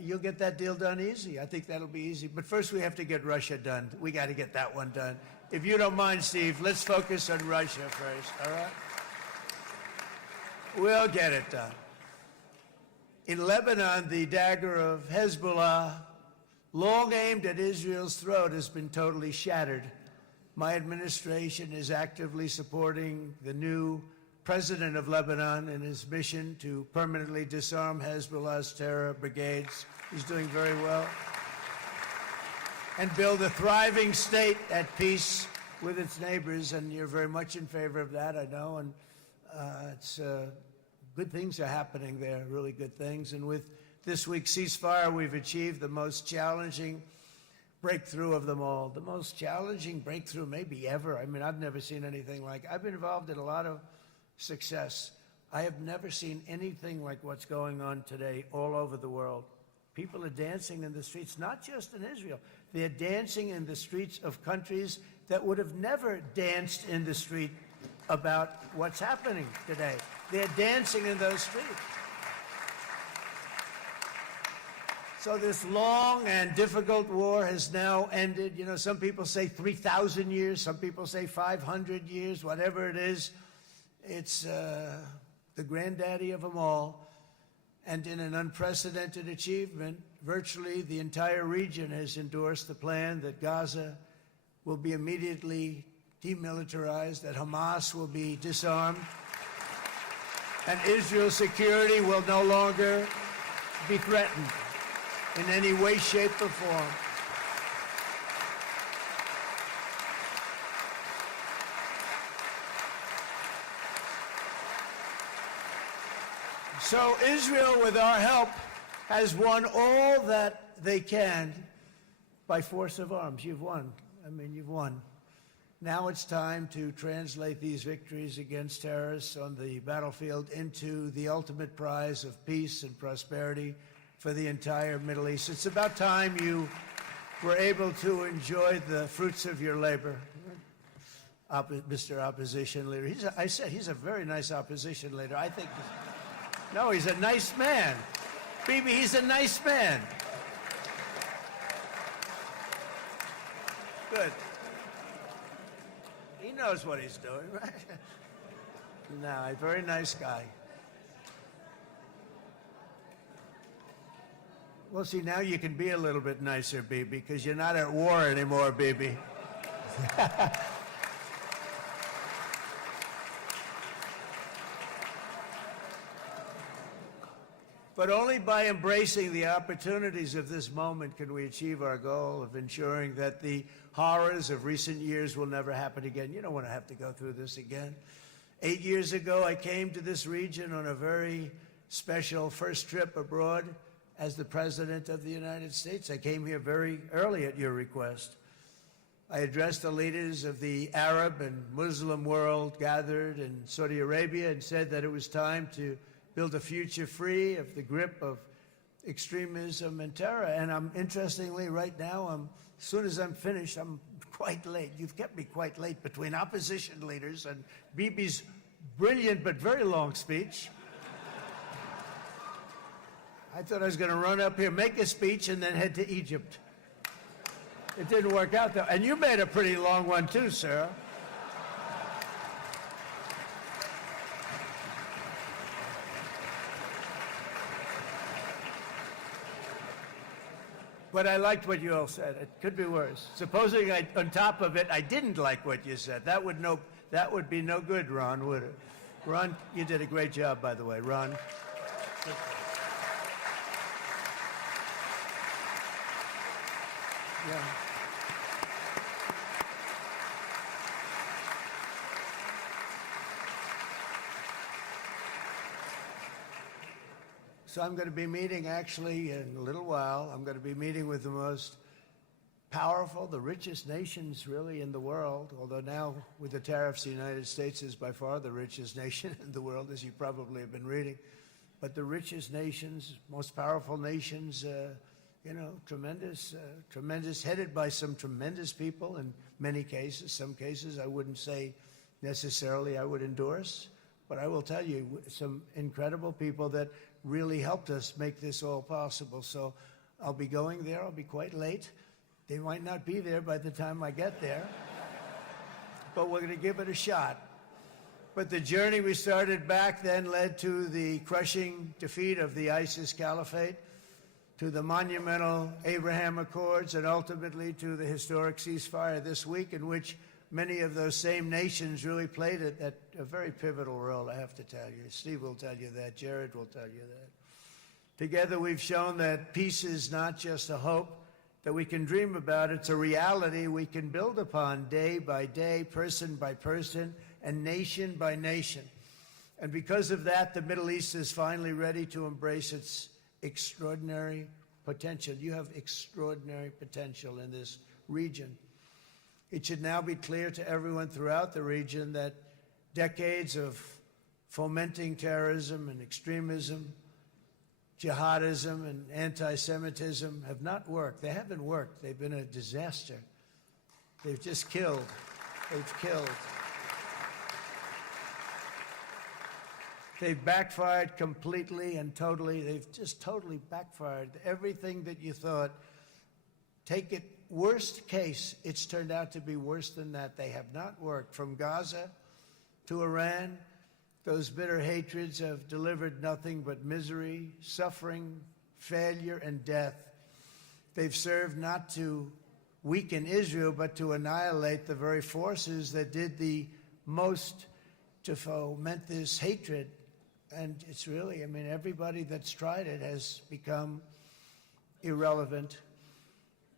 you'll get that deal done easy. I think that'll be easy. But first we have to get Russia done. We got to get that one done. If you don't mind, Steve, let's focus on Russia first, all right? We'll get it done. In Lebanon, the dagger of Hezbollah, long aimed at Israel's throat, has been totally shattered. My administration is actively supporting the new president of Lebanon in his mission to permanently disarm Hezbollah's terror brigades. He's doing very well. And build a thriving state at peace with its neighbors, and you're very much in favor of that, I know, and it's good things are happening there, really good things. And with this week's ceasefire, we've achieved the most challenging breakthrough of them all, the most challenging breakthrough maybe ever. I mean, I've never seen anything like it. I've been involved in a lot of success. I have never seen anything like what's going on today all over the world. People are dancing in the streets, not just in Israel. They're dancing in the streets of countries that would have never danced in the street about what's happening today. They're dancing in those streets. So this long and difficult war has now ended. You know, some people say 3,000 years, some people say 500 years, whatever it is. It's the granddaddy of them all. And in an unprecedented achievement, virtually the entire region has endorsed the plan that Gaza will be immediately demilitarized, that Hamas will be disarmed, and Israel's security will no longer be threatened in any way, shape, or form. So Israel, with our help, has won all that they can by force of arms. You've won. I mean, you've won. Now it's time to translate these victories against terrorists on the battlefield into the ultimate prize of peace and prosperity for the entire Middle East. It's about time you were able to enjoy the fruits of your labor. Mr. Opposition Leader. I said he's a very nice opposition leader. I think, no, he's a nice man. Bibi, he's a nice man. Good. He knows what he's doing, right? No, a very nice guy. Well, see, now you can be a little bit nicer, Bibi, because you're not at war anymore, Bibi. But only by embracing the opportunities of this moment can we achieve our goal of ensuring that the horrors of recent years will never happen again. You don't want to have to go through this again. 8 years ago, I came to this region on a very special first trip abroad as the President of the United States. I came here very early at your request. I addressed the leaders of the Arab and Muslim world gathered in Saudi Arabia and said that it was time to build a future free of the grip of extremism and terror. And interestingly, right now, as soon as I'm finished, I'm quite late. You've kept me quite late between opposition leaders and Bibi's brilliant but very long speech. I thought I was going to run up here, make a speech, and then head to Egypt. It didn't work out, though. And you made a pretty long one, too, sir. But I liked what you all said. It could be worse. Supposing on top of it, I didn't like what you said. That would be no good, Ron, would it? Ron, you did a great job, by the way, Ron. Yeah. So I'm going to be meeting, actually, in a little while, I'm going to be meeting with the most powerful, the richest nations, really, in the world, although now, with the tariffs, the United States is by far the richest nation in the world, as you probably have been reading. But the richest nations, most powerful nations, tremendous, headed by some tremendous people in many cases. Some cases I wouldn't say necessarily I would endorse, but I will tell you, some incredible people that really helped us make this all possible. So I'll be going there. I'll be quite late. They might not be there by the time I get there, but we're going to give it a shot. But the journey we started back then led to the crushing defeat of the ISIS caliphate, to the monumental Abraham Accords, and ultimately to the historic ceasefire this week, in which many of those same nations really played a very pivotal role, I have to tell you. Steve will tell you that. Jared will tell you that. Together, we've shown that peace is not just a hope that we can dream about. It's a reality we can build upon day by day, person by person, and nation by nation. And because of that, the Middle East is finally ready to embrace its extraordinary potential. You have extraordinary potential in this region. It should now be clear to everyone throughout the region that decades of fomenting terrorism and extremism, jihadism and anti-Semitism have not worked. They haven't worked. They've been a disaster. They've just killed. They've killed. They've backfired completely and totally. They've just totally backfired. Everything that you thought, take it worst case, it's turned out to be worse than that. They have not worked. From Gaza to Iran, those bitter hatreds have delivered nothing but misery, suffering, failure, and death. They've served not to weaken Israel, but to annihilate the very forces that did the most to foment this hatred. And it's really, everybody that's tried it has become irrelevant.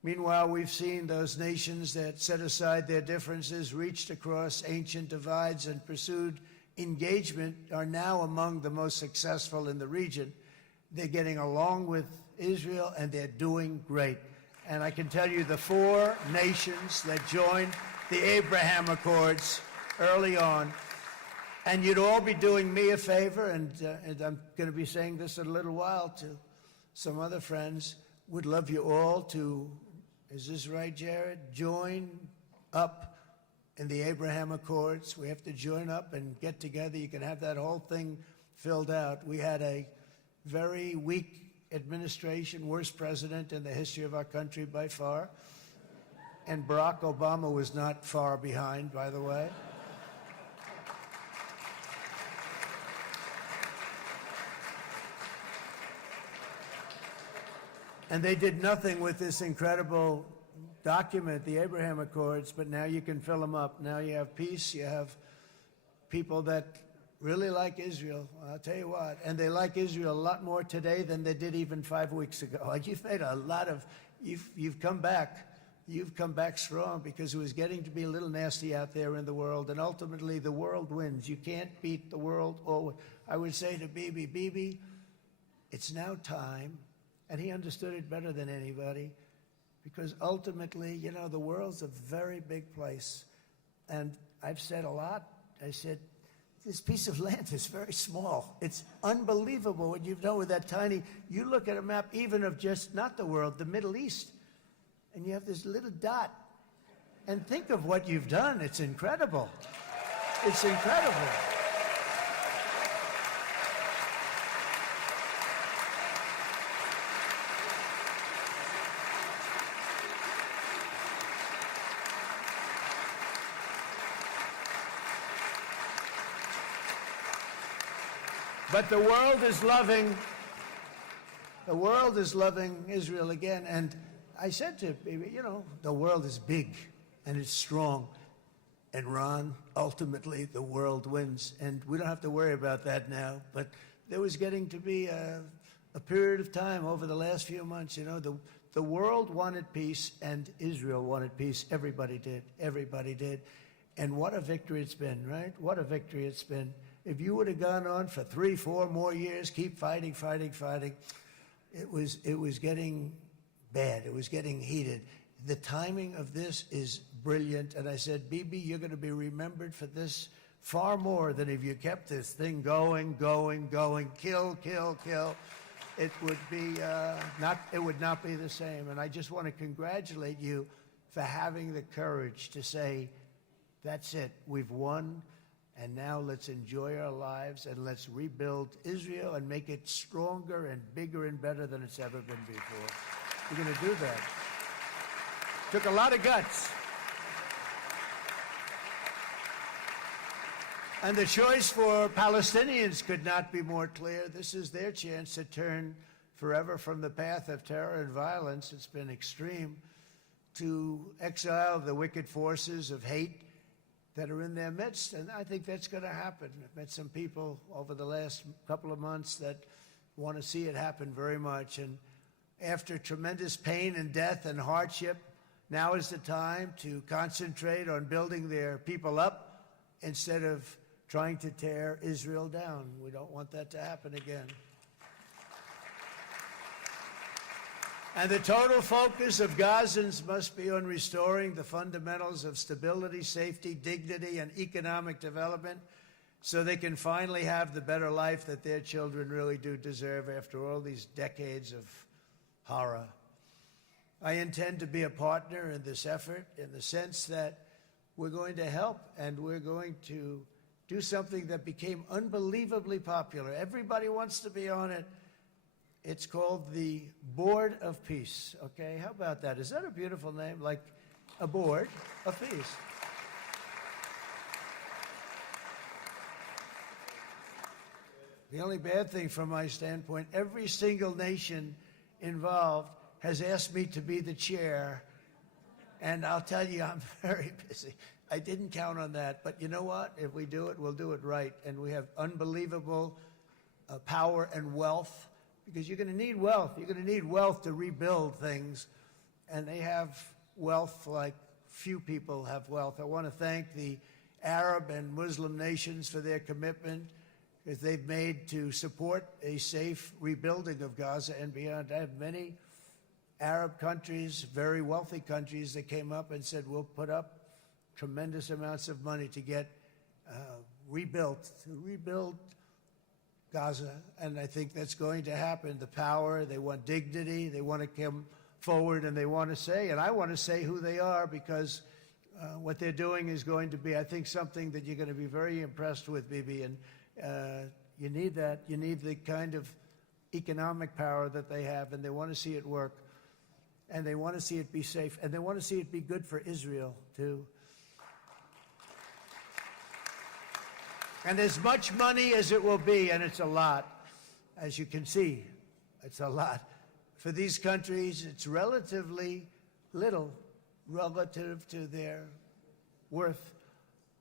Meanwhile, we've seen those nations that set aside their differences, reached across ancient divides, and pursued engagement are now among the most successful in the region. They're getting along with Israel, and they're doing great. And I can tell you the 4 nations that joined the Abraham Accords early on, and you'd all be doing me a favor, and I'm going to be saying this in a little while to some other friends, would love you all to, is this right, Jared? Join up in the Abraham Accords. We have to join up and get together. You can have that whole thing filled out. We had a very weak administration, worst president in the history of our country by far. And Barack Obama was not far behind, by the way. And they did nothing with this incredible document, the Abraham Accords, but now you can fill them up. Now you have peace, you have people that really like Israel. I'll tell you what, and they like Israel a lot more today than they did even 5 weeks ago. You've made a lot of, you've come back. You've come back strong because it was getting to be a little nasty out there in the world, and ultimately the world wins. You can't beat the world always. I would say to Bibi, it's now time, and he understood it better than anybody, because ultimately, you know, the world's a very big place. And I've said a lot. I said, this piece of land is very small. It's unbelievable what you've done with that tiny, you look at a map even of just, not the world, the Middle East, and you have this little dot. And think of what you've done. It's incredible. It's incredible. But the world is loving Israel again. And I said to Bibi, you know, the world is big and it's strong. And Ron, ultimately, the world wins. And we don't have to worry about that now. But there was getting to be a period of time over the last few months, you know, the world wanted peace and Israel wanted peace. Everybody did. Everybody did. And what a victory it's been, right? What a victory it's been. If you would have gone on for 3, 4 more years, keep fighting, it was getting bad. It was getting heated. The timing of this is brilliant. And I said, Bibi, you're going to be remembered for this far more than if you kept this thing going, kill. It would be it would not be the same. And I just want to congratulate you for having the courage to say, that's it, we've won. And now let's enjoy our lives and let's rebuild Israel and make it stronger and bigger and better than it's ever been before. We're going to do that. Took a lot of guts. And the choice for Palestinians could not be more clear. This is their chance to turn forever from the path of terror and violence. It's been extreme, to exile the wicked forces of hate that are in their midst, and I think that's going to happen. I've met some people over the last couple of months that want to see it happen very much, and after tremendous pain and death and hardship, now is the time to concentrate on building their people up instead of trying to tear Israel down. We don't want that to happen again. And the total focus of Gazans must be on restoring the fundamentals of stability, safety, dignity, and economic development so they can finally have the better life that their children really do deserve after all these decades of horror. I intend to be a partner in this effort in the sense that we're going to help and we're going to do something that became unbelievably popular. Everybody wants to be on it. It's called the Board of Peace, okay? How about that? Is that a beautiful name? Like a board of peace. The only bad thing from my standpoint, every single nation involved has asked me to be the chair, and I'll tell you, I'm very busy. I didn't count on that, but you know what? If we do it, we'll do it right, and we have unbelievable power and wealth, because you're going to need wealth. You're going to need wealth to rebuild things, and they have wealth like few people have wealth. I want to thank the Arab and Muslim nations for their commitment that they've made to support a safe rebuilding of Gaza and beyond. I have many Arab countries, very wealthy countries, that came up and said, we'll put up tremendous amounts of money to get rebuild Gaza, and I think that's going to happen. The power, they want dignity, they want to come forward, and they want to say, and I want to say who they are, because what they're doing is going to be, I think, something that you're going to be very impressed with, Bibi, and you need that. You need the kind of economic power that they have, and they want to see it work, and they want to see it be safe, and they want to see it be good for Israel, too. And as much money as it will be, and it's a lot, as you can see, it's a lot. For these countries, it's relatively little relative to their worth.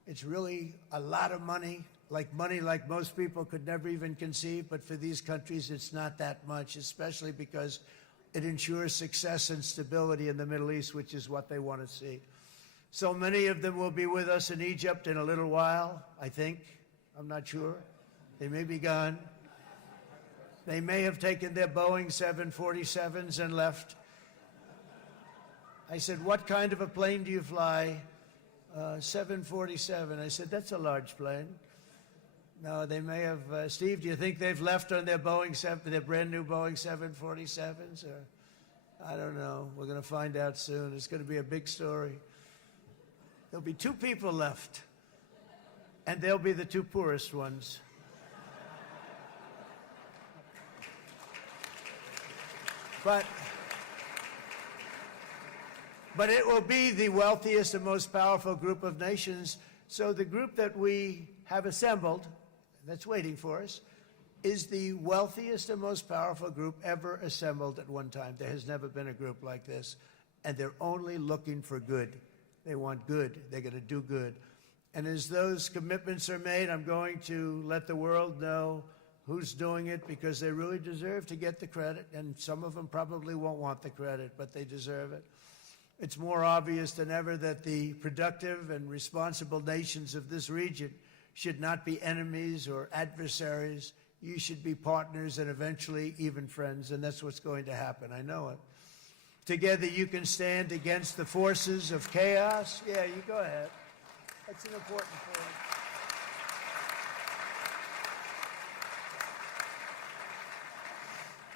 It's really a lot of money like money like most people could never even conceive, but for these countries it's not that much, especially because it ensures success and stability in the Middle East, which is what they want to see. So many of them will be with us in Egypt in a little while, I think. I'm not sure. They may be gone. They may have taken their Boeing 747s and left. I said, what kind of a plane do you fly? 747. I said, that's a large plane. No, they may have. Steve, do you think they've left on their their brand new Boeing 747s? Or I don't know. We're going to find out soon. It's going to be a big story. There'll be 2 people left, and they'll be the 2 poorest ones. But it will be the wealthiest and most powerful group of nations. So the group that we have assembled, that's waiting for us, is the wealthiest and most powerful group ever assembled at one time. There has never been a group like this. And they're only looking for good. They want good. They're going to do good. And as those commitments are made, I'm going to let the world know who's doing it, because they really deserve to get the credit. And some of them probably won't want the credit, but they deserve it. It's more obvious than ever that the productive and responsible nations of this region should not be enemies or adversaries. You should be partners and eventually even friends, and that's what's going to happen. I know it. Together you can stand against the forces of chaos. Yeah, you go ahead. That's an important point.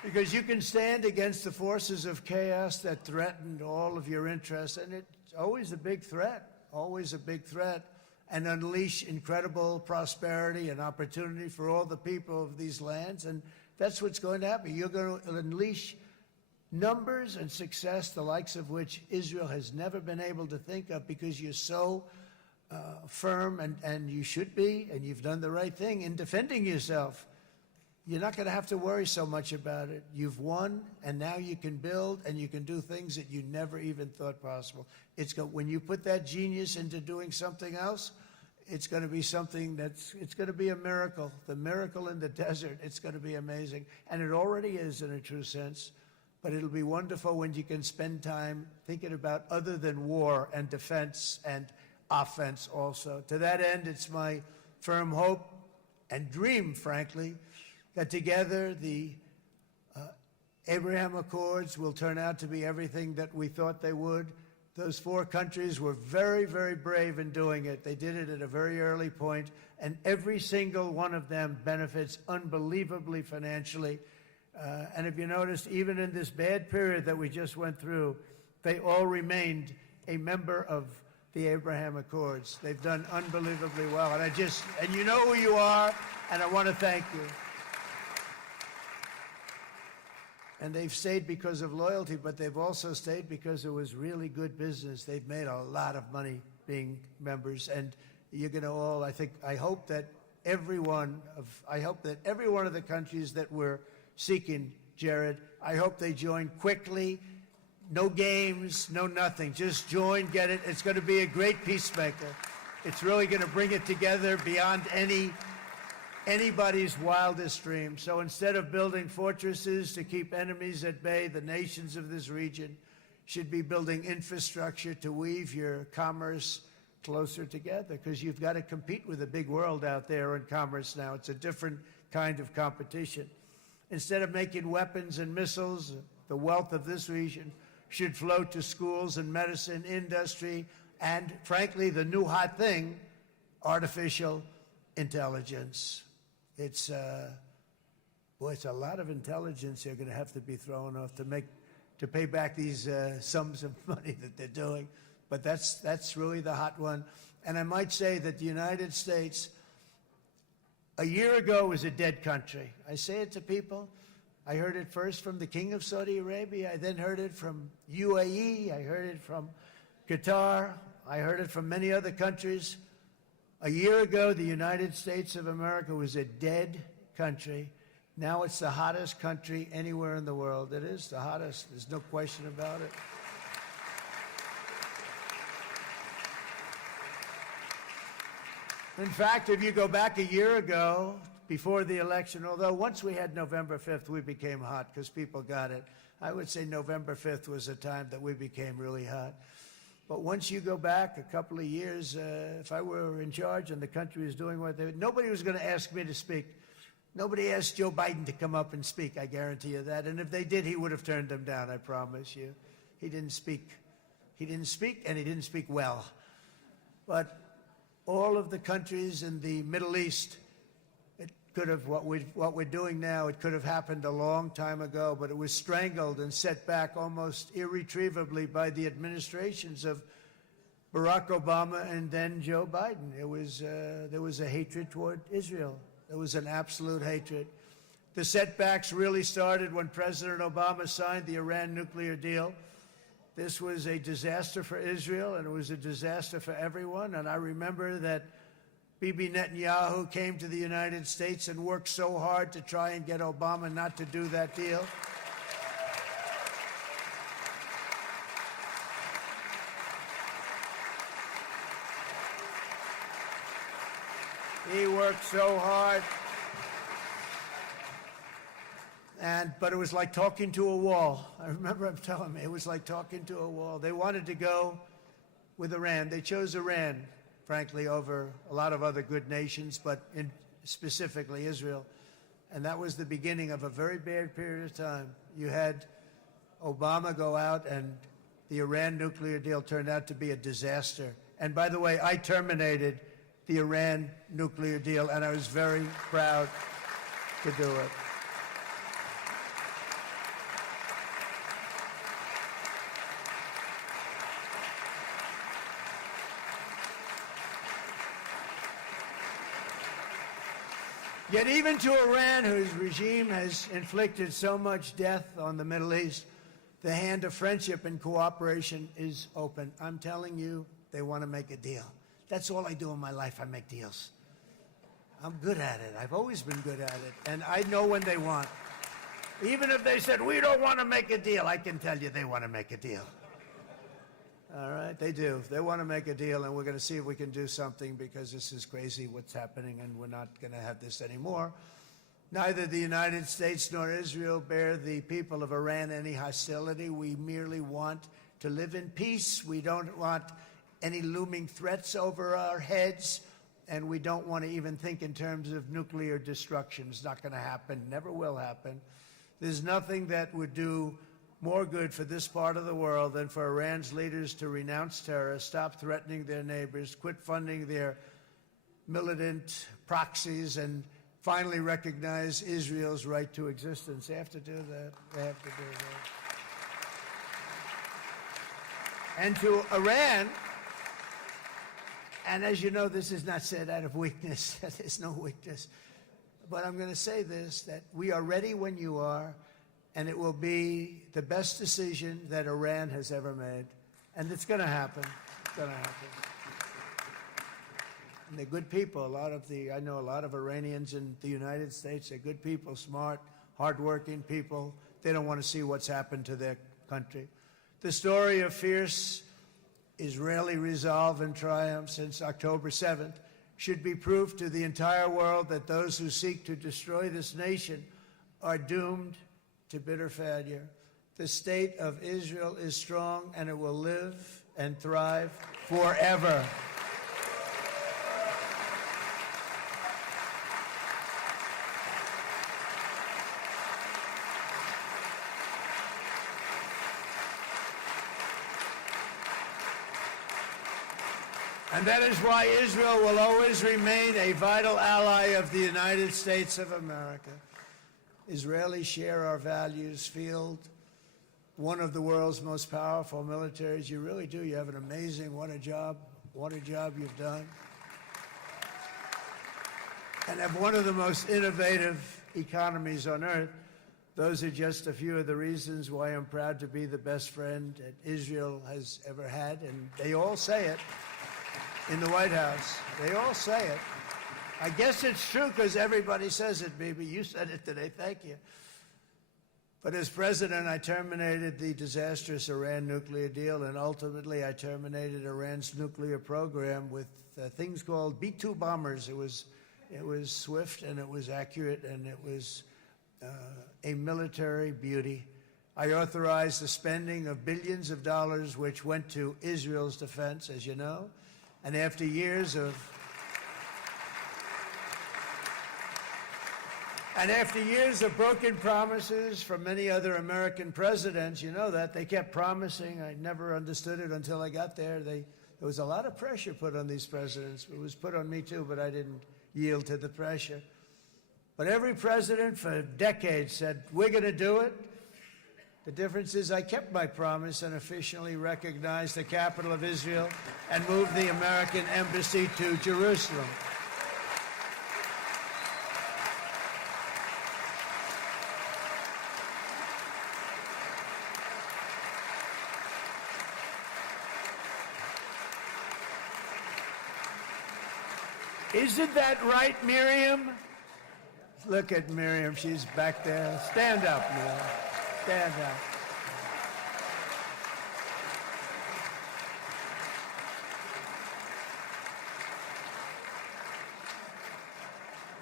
Because you can stand against the forces of chaos that threaten all of your interests, and it's always a big threat, and unleash incredible prosperity and opportunity for all the people of these lands, and that's what's going to happen. You're going to unleash numbers and success, the likes of which Israel has never been able to think of, because you're so firm, and you should be, and you've done the right thing in defending yourself. You're not going to have to worry so much about it. You've won, and now you can build, and you can do things that you never even thought possible. When you put that genius into doing something else, it's going to be something it's going to be a miracle. The miracle in the desert, it's going to be amazing. And it already is in a true sense. But it'll be wonderful when you can spend time thinking about other than war and defense and offense also. To that end, it's my firm hope and dream, frankly, that together the Abraham Accords will turn out to be everything that we thought they would. Those 4 countries were very, very brave in doing it. They did it at a very early point, and every single one of them benefits unbelievably financially. And if you noticed, even in this bad period that we just went through, they all remained a member of the Abraham Accords. They've done unbelievably well. And you know who you are, and I want to thank you. And they've stayed because of loyalty, but they've also stayed because it was really good business. They've made a lot of money being members, and you're going to all, I hope that every one of the countries that we're seeking, Jared, I hope they join quickly. No games, no nothing. Just join, get it. It's going to be a great peacemaker. It's really going to bring it together beyond anybody's wildest dream. So instead of building fortresses to keep enemies at bay, the nations of this region should be building infrastructure to weave your commerce closer together, because you've got to compete with the big world out there in commerce now. It's a different kind of competition. Instead of making weapons and missiles, the wealth of this region should flow to schools and medicine, industry, and frankly, the new hot thing, artificial intelligence. It's a lot of intelligence they're going to have to be thrown off to pay back these sums of money that they're doing. But that's really the hot one. And I might say that the United States, a year ago, was a dead country. I say it to people. I heard it first from the King of Saudi Arabia. I then heard it from UAE. I heard it from Qatar. I heard it from many other countries. A year ago, the United States of America was a dead country. Now it's the hottest country anywhere in the world. It is the hottest. There's no question about it. In fact, if you go back a year ago, before the election, although once we had November 5th, we became hot because people got it. I would say November 5th was a time that we became really hot. But once you go back a couple of years, if I were in charge and the country was doing what they nobody was going to ask me to speak. Nobody asked Joe Biden to come up and speak, I guarantee you that. And if they did, he would have turned them down, I promise you. He didn't speak. He didn't speak, and he didn't speak well. But all of the countries in the Middle East, it could have, what we're doing now, it could have happened a long time ago, but it was strangled and set back almost irretrievably by the administrations of Barack Obama and then Joe Biden. There was a hatred toward Israel. There was an absolute hatred. The setbacks really started when President Obama signed the Iran nuclear deal. This was a disaster for Israel, and it was a disaster for everyone. And I remember that Bibi Netanyahu came to the United States and worked so hard to try and get Obama not to do that deal. He worked so hard. But it was like talking to a wall. I remember him telling me it was like talking to a wall. They wanted to go with Iran. They chose Iran, frankly, over a lot of other good nations, but specifically Israel. And that was the beginning of a very bad period of time. You had Obama go out, and the Iran nuclear deal turned out to be a disaster. And by the way, I terminated the Iran nuclear deal, and I was very proud to do it. Yet even to Iran, whose regime has inflicted so much death on the Middle East, the hand of friendship and cooperation is open. I'm telling you, they want to make a deal. That's all I do in my life. I make deals. I'm good at it. I've always been good at it. And I know when they want. Even if they said, we don't want to make a deal, I can tell you they want to make a deal. All right, they do. They want to make a deal, and we're going to see if we can do something, because this is crazy what's happening, and we're not going to have this anymore. Neither the United States nor Israel bear the people of Iran any hostility. We merely want to live in peace. We don't want any looming threats over our heads, and we don't want to even think in terms of nuclear destruction. It's not going to happen, never will happen. There's nothing that would do more good for this part of the world than for Iran's leaders to renounce terror, stop threatening their neighbors, quit funding their militant proxies, and finally recognize Israel's right to existence. They have to do that. They have to do that. And to Iran, and as you know, this is not said out of weakness. There's no weakness. But I'm going to say this, that we are ready when you are, and it will be the best decision that Iran has ever made. And it's going to happen. It's going to happen. And they're good people. I know a lot of Iranians in the United States. They're good people, smart, hardworking people. They don't want to see what's happened to their country. The story of fierce Israeli resolve and triumph since October 7th should be proof to the entire world that those who seek to destroy this nation are doomed to bitter failure. The state of Israel is strong, and it will live and thrive forever. And that is why Israel will always remain a vital ally of the United States of America. Israelis share our values, field one of the world's most powerful militaries. You really do. You have an amazing, what a job you've done. And have one of the most innovative economies on earth. Those are just a few of the reasons why I'm proud to be the best friend that Israel has ever had. And they all say it in the White House. They all say it. I guess it's true because everybody says it, baby. You said it today. Thank you. But as president, I terminated the disastrous Iran nuclear deal, and ultimately I terminated Iran's nuclear program with things called B-2 bombers. It was swift, and it was accurate, and it was a military beauty. I authorized the spending of billions of dollars, which went to Israel's defense, as you know. And after years of broken promises from many other American presidents, you know that, they kept promising. I never understood it until I got there. There was a lot of pressure put on these presidents. It was put on me too, but I didn't yield to the pressure. But every president for decades said, we're going to do it. The difference is I kept my promise and officially recognized the capital of Israel and moved the American embassy to Jerusalem. Isn't that right, Miriam? Look at Miriam. She's back there. Stand up, Miriam. Stand up.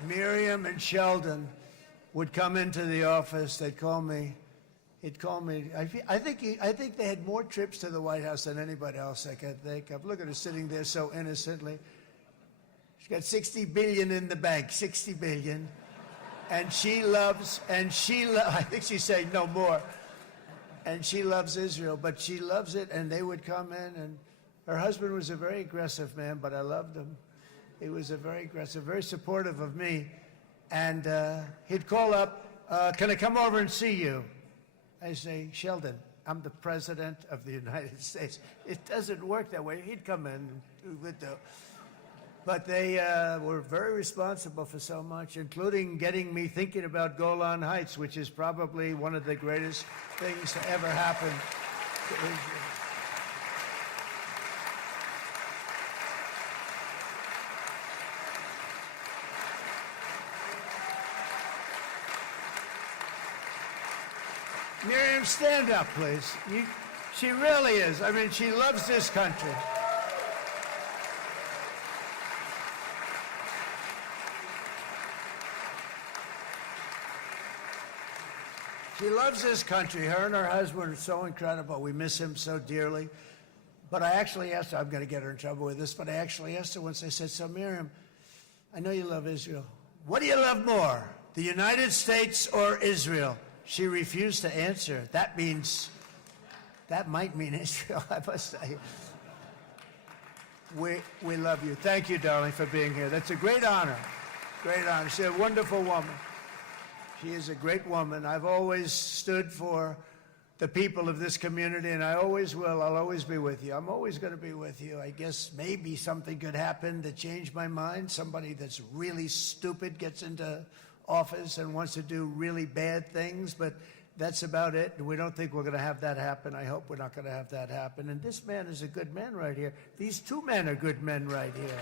Miriam and Sheldon would come into the office. They'd call me. He'd call me. I think they had more trips to the White House than anybody else I can think of. Look at her sitting there so innocently. She's got $60 billion in the bank, $60 billion. And I think she's saying no more. And she loves Israel, but she loves it, and they would come in, and her husband was a very aggressive man, but I loved him. He was a very aggressive, very supportive of me. And he'd call up, can I come over and see you? I say, Sheldon, I'm the president of the United States. It doesn't work that way. He'd come in, but they were very responsible for so much, including getting me thinking about Golan Heights, which is probably one of the greatest things to ever happen to Israel. Miriam, stand up, please. She really is. I mean, she loves this country. She loves this country. Her and her husband are so incredible. We miss him so dearly. But I actually asked her, I'm going to get her in trouble with this, but I actually asked her once, I said, so Miriam, I know you love Israel. What do you love more, the United States or Israel? She refused to answer. That might mean Israel, I must say. We love you. Thank you, darling, for being here. That's a great honor. Great honor. She's a wonderful woman. She is a great woman. I've always stood for the people of this community, and I always will. I'll always be with you. I'm always going to be with you. I guess maybe something could happen to change my mind. Somebody that's really stupid gets into office and wants to do really bad things, but that's about it. And we don't think we're going to have that happen. I hope we're not going to have that happen. And this man is a good man right here. These two men are good men right here.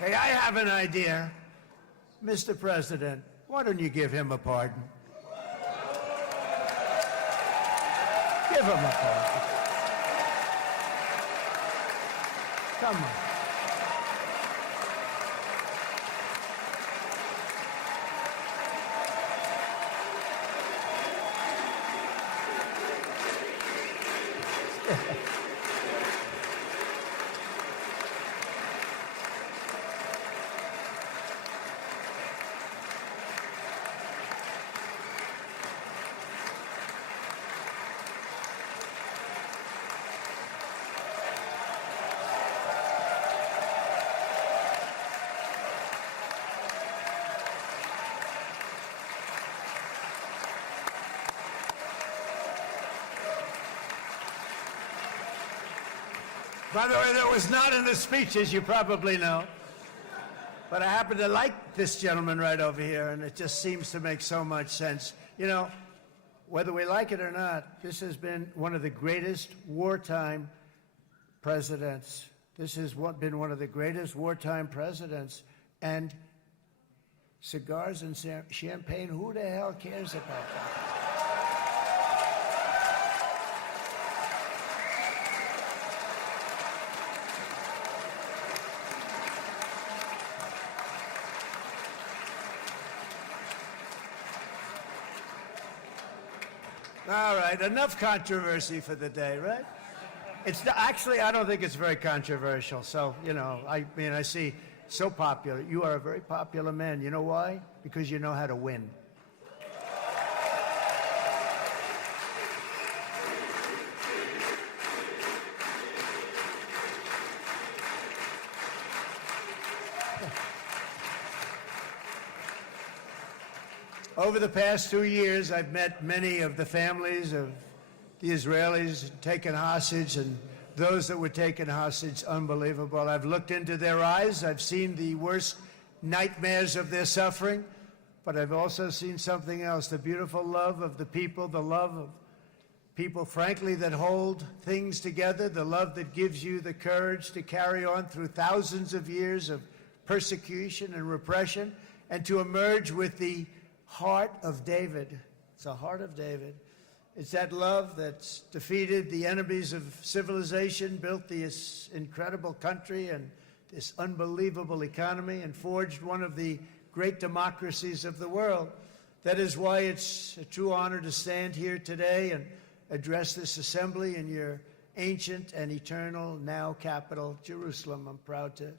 Hey, I have an idea. Mr. President, why don't you give him a pardon? Give him a pardon. Come on. By the way, that was not in the speech, as you probably know. But I happen to like this gentleman right over here, and it just seems to make so much sense. You know, whether we like it or not, this has been one of the greatest wartime presidents. This has been one of the greatest wartime presidents. And cigars and champagne. Who the hell cares about that? All right, enough controversy for the day, right? Actually, I don't think it's very controversial. So, you know, I mean, I see so popular. You are a very popular man. You know why? Because you know how to win. Over the past 2 years, I've met many of the families of the Israelis taken hostage and those that were taken hostage. Unbelievable. I've looked into their eyes. I've seen the worst nightmares of their suffering, but I've also seen something else, the beautiful love of the people, the love of people, frankly, that hold things together, the love that gives you the courage to carry on through thousands of years of persecution and repression and to emerge with the heart of David. It's the heart of David. It's that love that's defeated the enemies of civilization, built this incredible country and this unbelievable economy, and forged one of the great democracies of the world. That is why it's a true honor to stand here today and address this assembly in your ancient and eternal now capital, Jerusalem. I'm proud to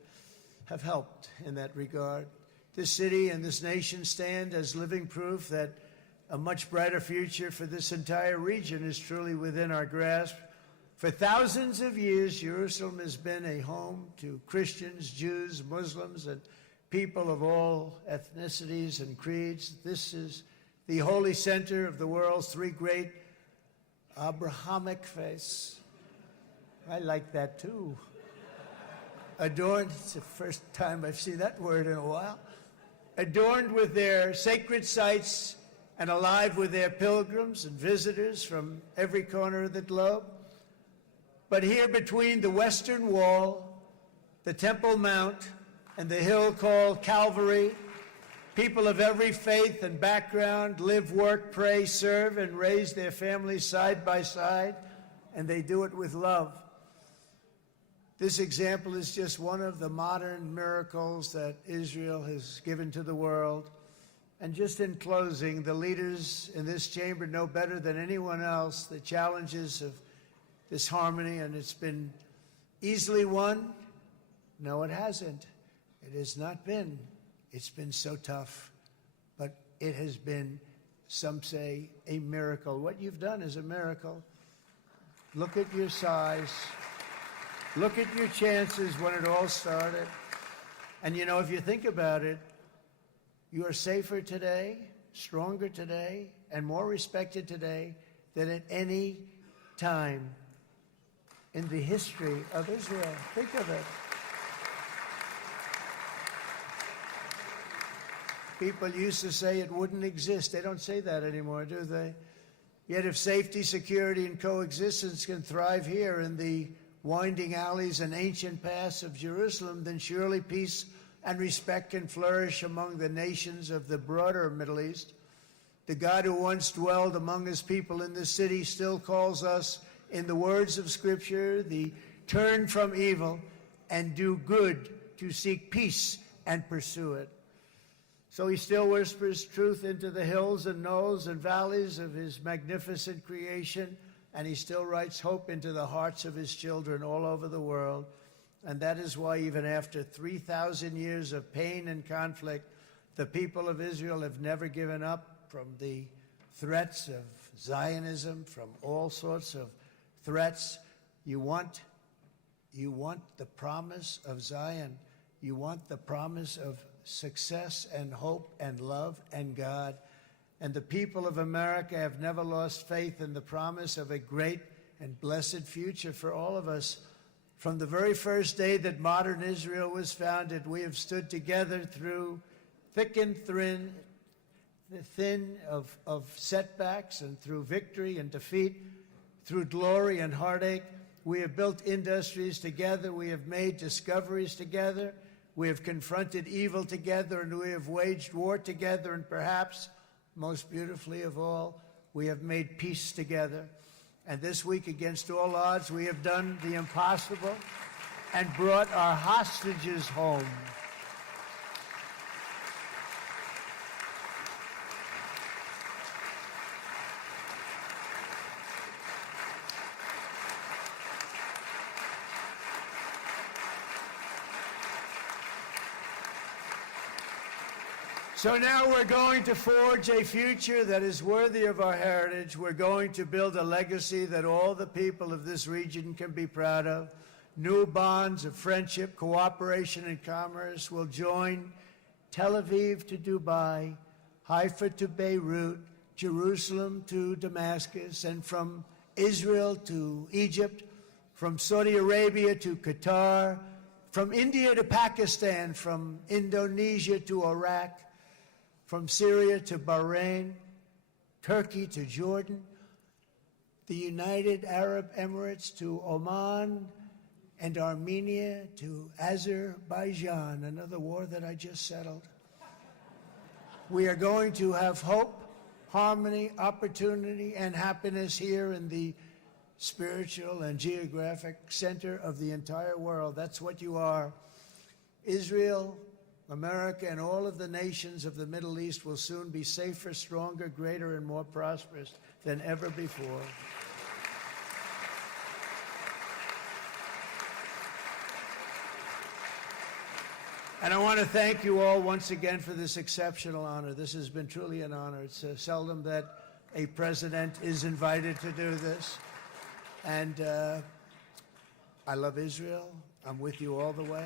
have helped in that regard. This city and this nation stand as living proof that a much brighter future for this entire region is truly within our grasp. For thousands of years, Jerusalem has been a home to Christians, Jews, Muslims, and people of all ethnicities and creeds. This is the holy center of the world's three great Abrahamic faiths. I like that too. Adorned, it's the first time I've seen that word in a while. Adorned with their sacred sites and alive with their pilgrims and visitors from every corner of the globe. But here between the Western Wall, the Temple Mount, and the hill called Calvary, people of every faith and background live, work, pray, serve, and raise their families side by side, and they do it with love. This example is just one of the modern miracles that Israel has given to the world. And just in closing, the leaders in this chamber know better than anyone else the challenges of this harmony, and it's been easily won. No, it hasn't. It has not been. It's been so tough, but it has been, some say, a miracle. What you've done is a miracle. Look at your size. Look at your chances when it all started. And you know, if you think about it, you are safer today, stronger today, and more respected today than at any time in the history of Israel. Think of it. People used to say it wouldn't exist. They don't say that anymore, do they? Yet if safety, security, and coexistence can thrive here in the winding alleys and ancient paths of Jerusalem, then surely peace and respect can flourish among the nations of the broader Middle East. The God who once dwelled among his people in this city still calls us, in the words of Scripture, the turn from evil and do good, to seek peace and pursue it. So he still whispers truth into the hills and knolls and valleys of his magnificent creation, and he still writes hope into the hearts of his children all over the world. And that is why even after 3,000 years of pain and conflict, the people of Israel have never given up from the threats of Zionism, from all sorts of threats. You want the promise of Zion. You want the promise of success and hope and love and God. And the people of America have never lost faith in the promise of a great and blessed future for all of us. From the very first day that modern Israel was founded, we have stood together through thick and thin of setbacks, and through victory and defeat, through glory and heartache. We have built industries together. We have made discoveries together. We have confronted evil together, and we have waged war together, and perhaps, most beautifully of all, we have made peace together. And this week, against all odds, we have done the impossible and brought our hostages home. So now we're going to forge a future that is worthy of our heritage. We're going to build a legacy that all the people of this region can be proud of. New bonds of friendship, cooperation, and commerce will join Tel Aviv to Dubai, Haifa to Beirut, Jerusalem to Damascus, and from Israel to Egypt, from Saudi Arabia to Qatar, from India to Pakistan, from Indonesia to Iraq, from Syria to Bahrain, Turkey to Jordan, the United Arab Emirates to Oman, and Armenia to Azerbaijan, another war that I just settled. We are going to have hope, harmony, opportunity, and happiness here in the spiritual and geographic center of the entire world. That's what you are. Israel, America, and all of the nations of the Middle East will soon be safer, stronger, greater, and more prosperous than ever before. And I want to thank you all once again for this exceptional honor. This has been truly an honor. It's seldom that a president is invited to do this. And I love Israel. I'm with you all the way.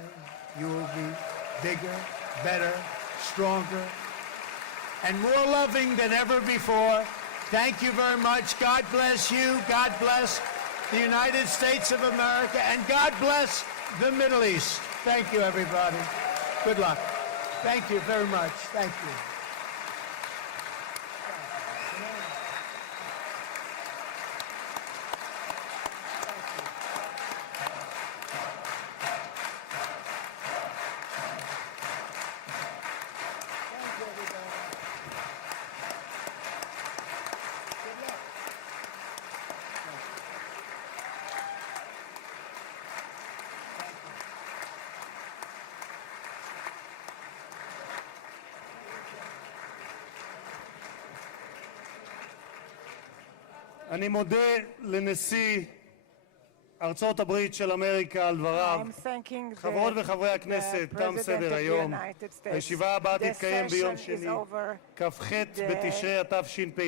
You will be bigger, better, stronger, and more loving than ever before. Thank you very much. God bless you. God bless the United States of America. And God bless the Middle East. Thank you, everybody. Good luck. Thank you very much. Thank you. אני מודה לנשיא ארצות הברית של אמריקה על דבריו. חברות וחברי הכנסת, תם סדר היום. הישיבה הבאה תתקיים ביום שני, כ"ח בתשרי התשפ"ד.